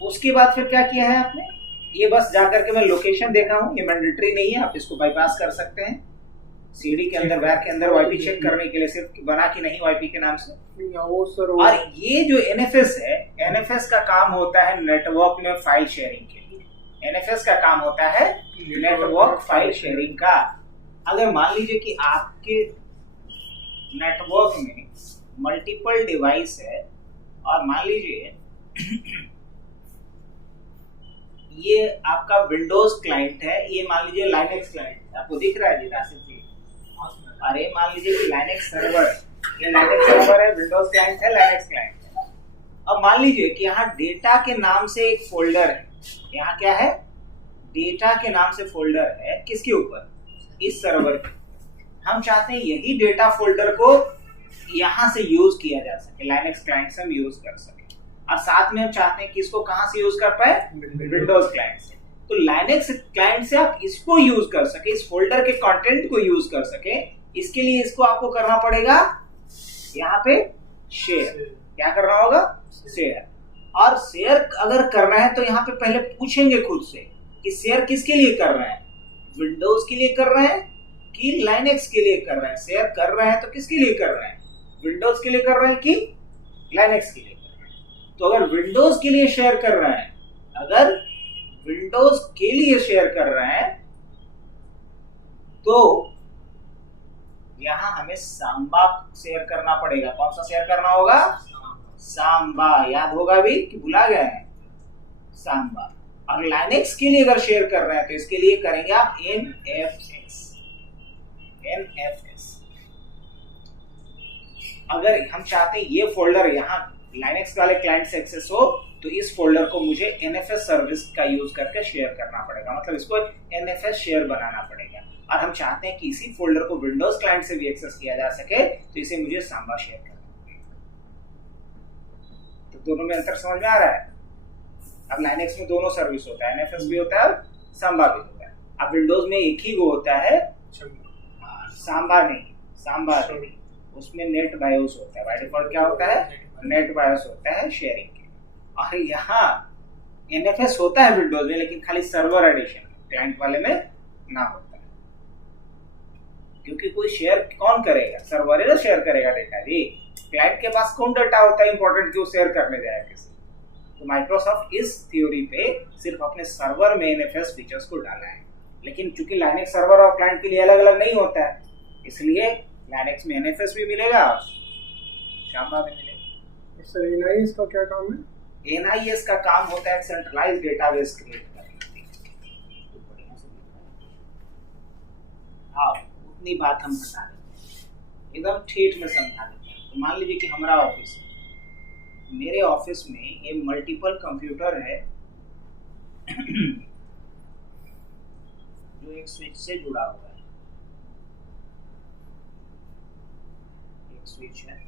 उसके बाद फिर क्या किया है आपने? ये बस जाकर के मैं लोकेशन देखा हूं, ये मैंडेटरी नहीं है, आप इसको बाईपास कर सकते हैं। CD के अंदर, वैर के अंदर YP चेक करने के लिए सिर्फ बना कि नहीं YP के नाम से। और ये जो NFS है, NFS का काम होता है नेटवर्क में फाइल शेयरिंग के लिए। NFS का काम होता है नेटवर्क फाइल शेयरिंग का। अगर मान लीजिए कि आपके नेटवर्क में मल्टीपल डिवाइस है और मान लीजिए ये आपका विंडोज क्लाइंट है, ये मान लीजिए लाइनेक्स क्लाइंट है, आपको दिख रहा है जी राशिद जी? अरे मान लीजिए कि लाइनेक्स सर्वर, ये लाइनेक्स सर्वर है, विंडोज क्लाइंट है, लाइनेक्स क्लाइंट है। अब मान लीजिए कि यहाँ डेटा के नाम से एक फोल्डर है, यहाँ क्या है, डेटा के नाम से फोल्डर है, किसके ऊपर, इस सर्वर के। हम चाहते हैं यही डेटा फोल्डर को यहाँ से यूज किया जा सके, लाइनेक्स क्लाइंट से हम यूज कर सके, और साथ में हम चाहते हैं कि इसको कहाँ से यूज कर पाए, विंडोज क्लाइंट से। तो लाइनेक्स क्लाइंट से आप इसको यूज कर सके, इस फोल्डर के कंटेंट को यूज कर सके, इसके लिए इसको आपको करना पड़ेगा यहाँ पे शेयर। क्या करना होगा, शेयर। और शेयर अगर करना है तो यहाँ पे पहले पूछेंगे खुद से कि शेयर किसके लिए कर रहे हैं, विंडोज के लिए कर रहे हैं कि लाइनेक्स के लिए कर रहे हैं। शेयर कर रहे हैं तो किसके लिए कर रहे हैं, विंडोज के लिए कर रहे हैं कि लाइनेक्स के लिए कर रहे हैं। तो अगर विंडोज के लिए शेयर कर रहे हैं, अगर विंडोज के लिए शेयर कर रहे हैं तो यहां हमें सांबा शेयर करना पड़ेगा। कौन सा शेयर करना होगा, सांबा। याद होगा भी कि भुला गए हैं, सांबा। और लाइनेक्स के लिए अगर शेयर कर रहे हैं तो इसके लिए करेंगे आप NFS। अगर हम चाहते हैं ये फोल्डर यहाँ लाइनेक्स वाले क्लाइंट से एक्सेस हो तो इस फोल्डर को मुझे NFS सर्विस का यूज करके शेयर करना पड़ेगा, मतलब इसको NFS शेयर बनाना पड़ेगा। और हम चाहते हैं कि इसी फोल्डर को विंडोज क्लाइंट से भी एक्सेस किया जा सके तो इसे मुझे सांबा शेयर करना पड़ेगा। तो दोनों में अंतर समझ में आ रहा है। अब लाइनेक्स में दोनों सर्विस होता है, NFS भी होता है और सांबा भी होता है। अब विंडोज में एक ही वो होता है, सांबा नहीं, सांबा नहीं, उसमें नेट बायोस होता है। बाय डिफॉल्ट क्या होता है, नेट बायोस होता है शेयरिंग के। और यहाँ NFS होता है विंडोज में, लेकिन खाली सर्वर एडिशन, क्लाइंट वाले में ना होता है। क्योंकि कोई शेयर कौन करेगा, सर्वर ही ना शेयर करेगा डेटा जी। क्लाइंट के पास कौन डेटा होता है इंपॉर्टेंट कि वो शेयर करने जाए किसी। तो माइक्रोसॉफ्ट इस थ्योरी पे सिर्फ अपने सर्वर में NFS फीचर्स को डाला है, लेकिन चूंकि लाइनेक्स सर्वर और क्लाइंट के लिए अलग अलग नहीं होता है, इसलिए लाइनेक्स में NFS भी मिलेगा और सांबा भी मिलेगा। सर NIS का क्या काम है? NIS का काम होता है सेंट्रलाइज डेटाबेस क्रिएट करना। हाँ, उतनी बात हम बता देते हैं, एकदम ठेठ में समझा देते हैं। तो मान लीजिए कि हमारा ऑफिस है, मेरे ऑफिस में ये मल्टीपल कंप्यूटर है जो एक स्विच से जुड़ा हुआ है। एक स्विच है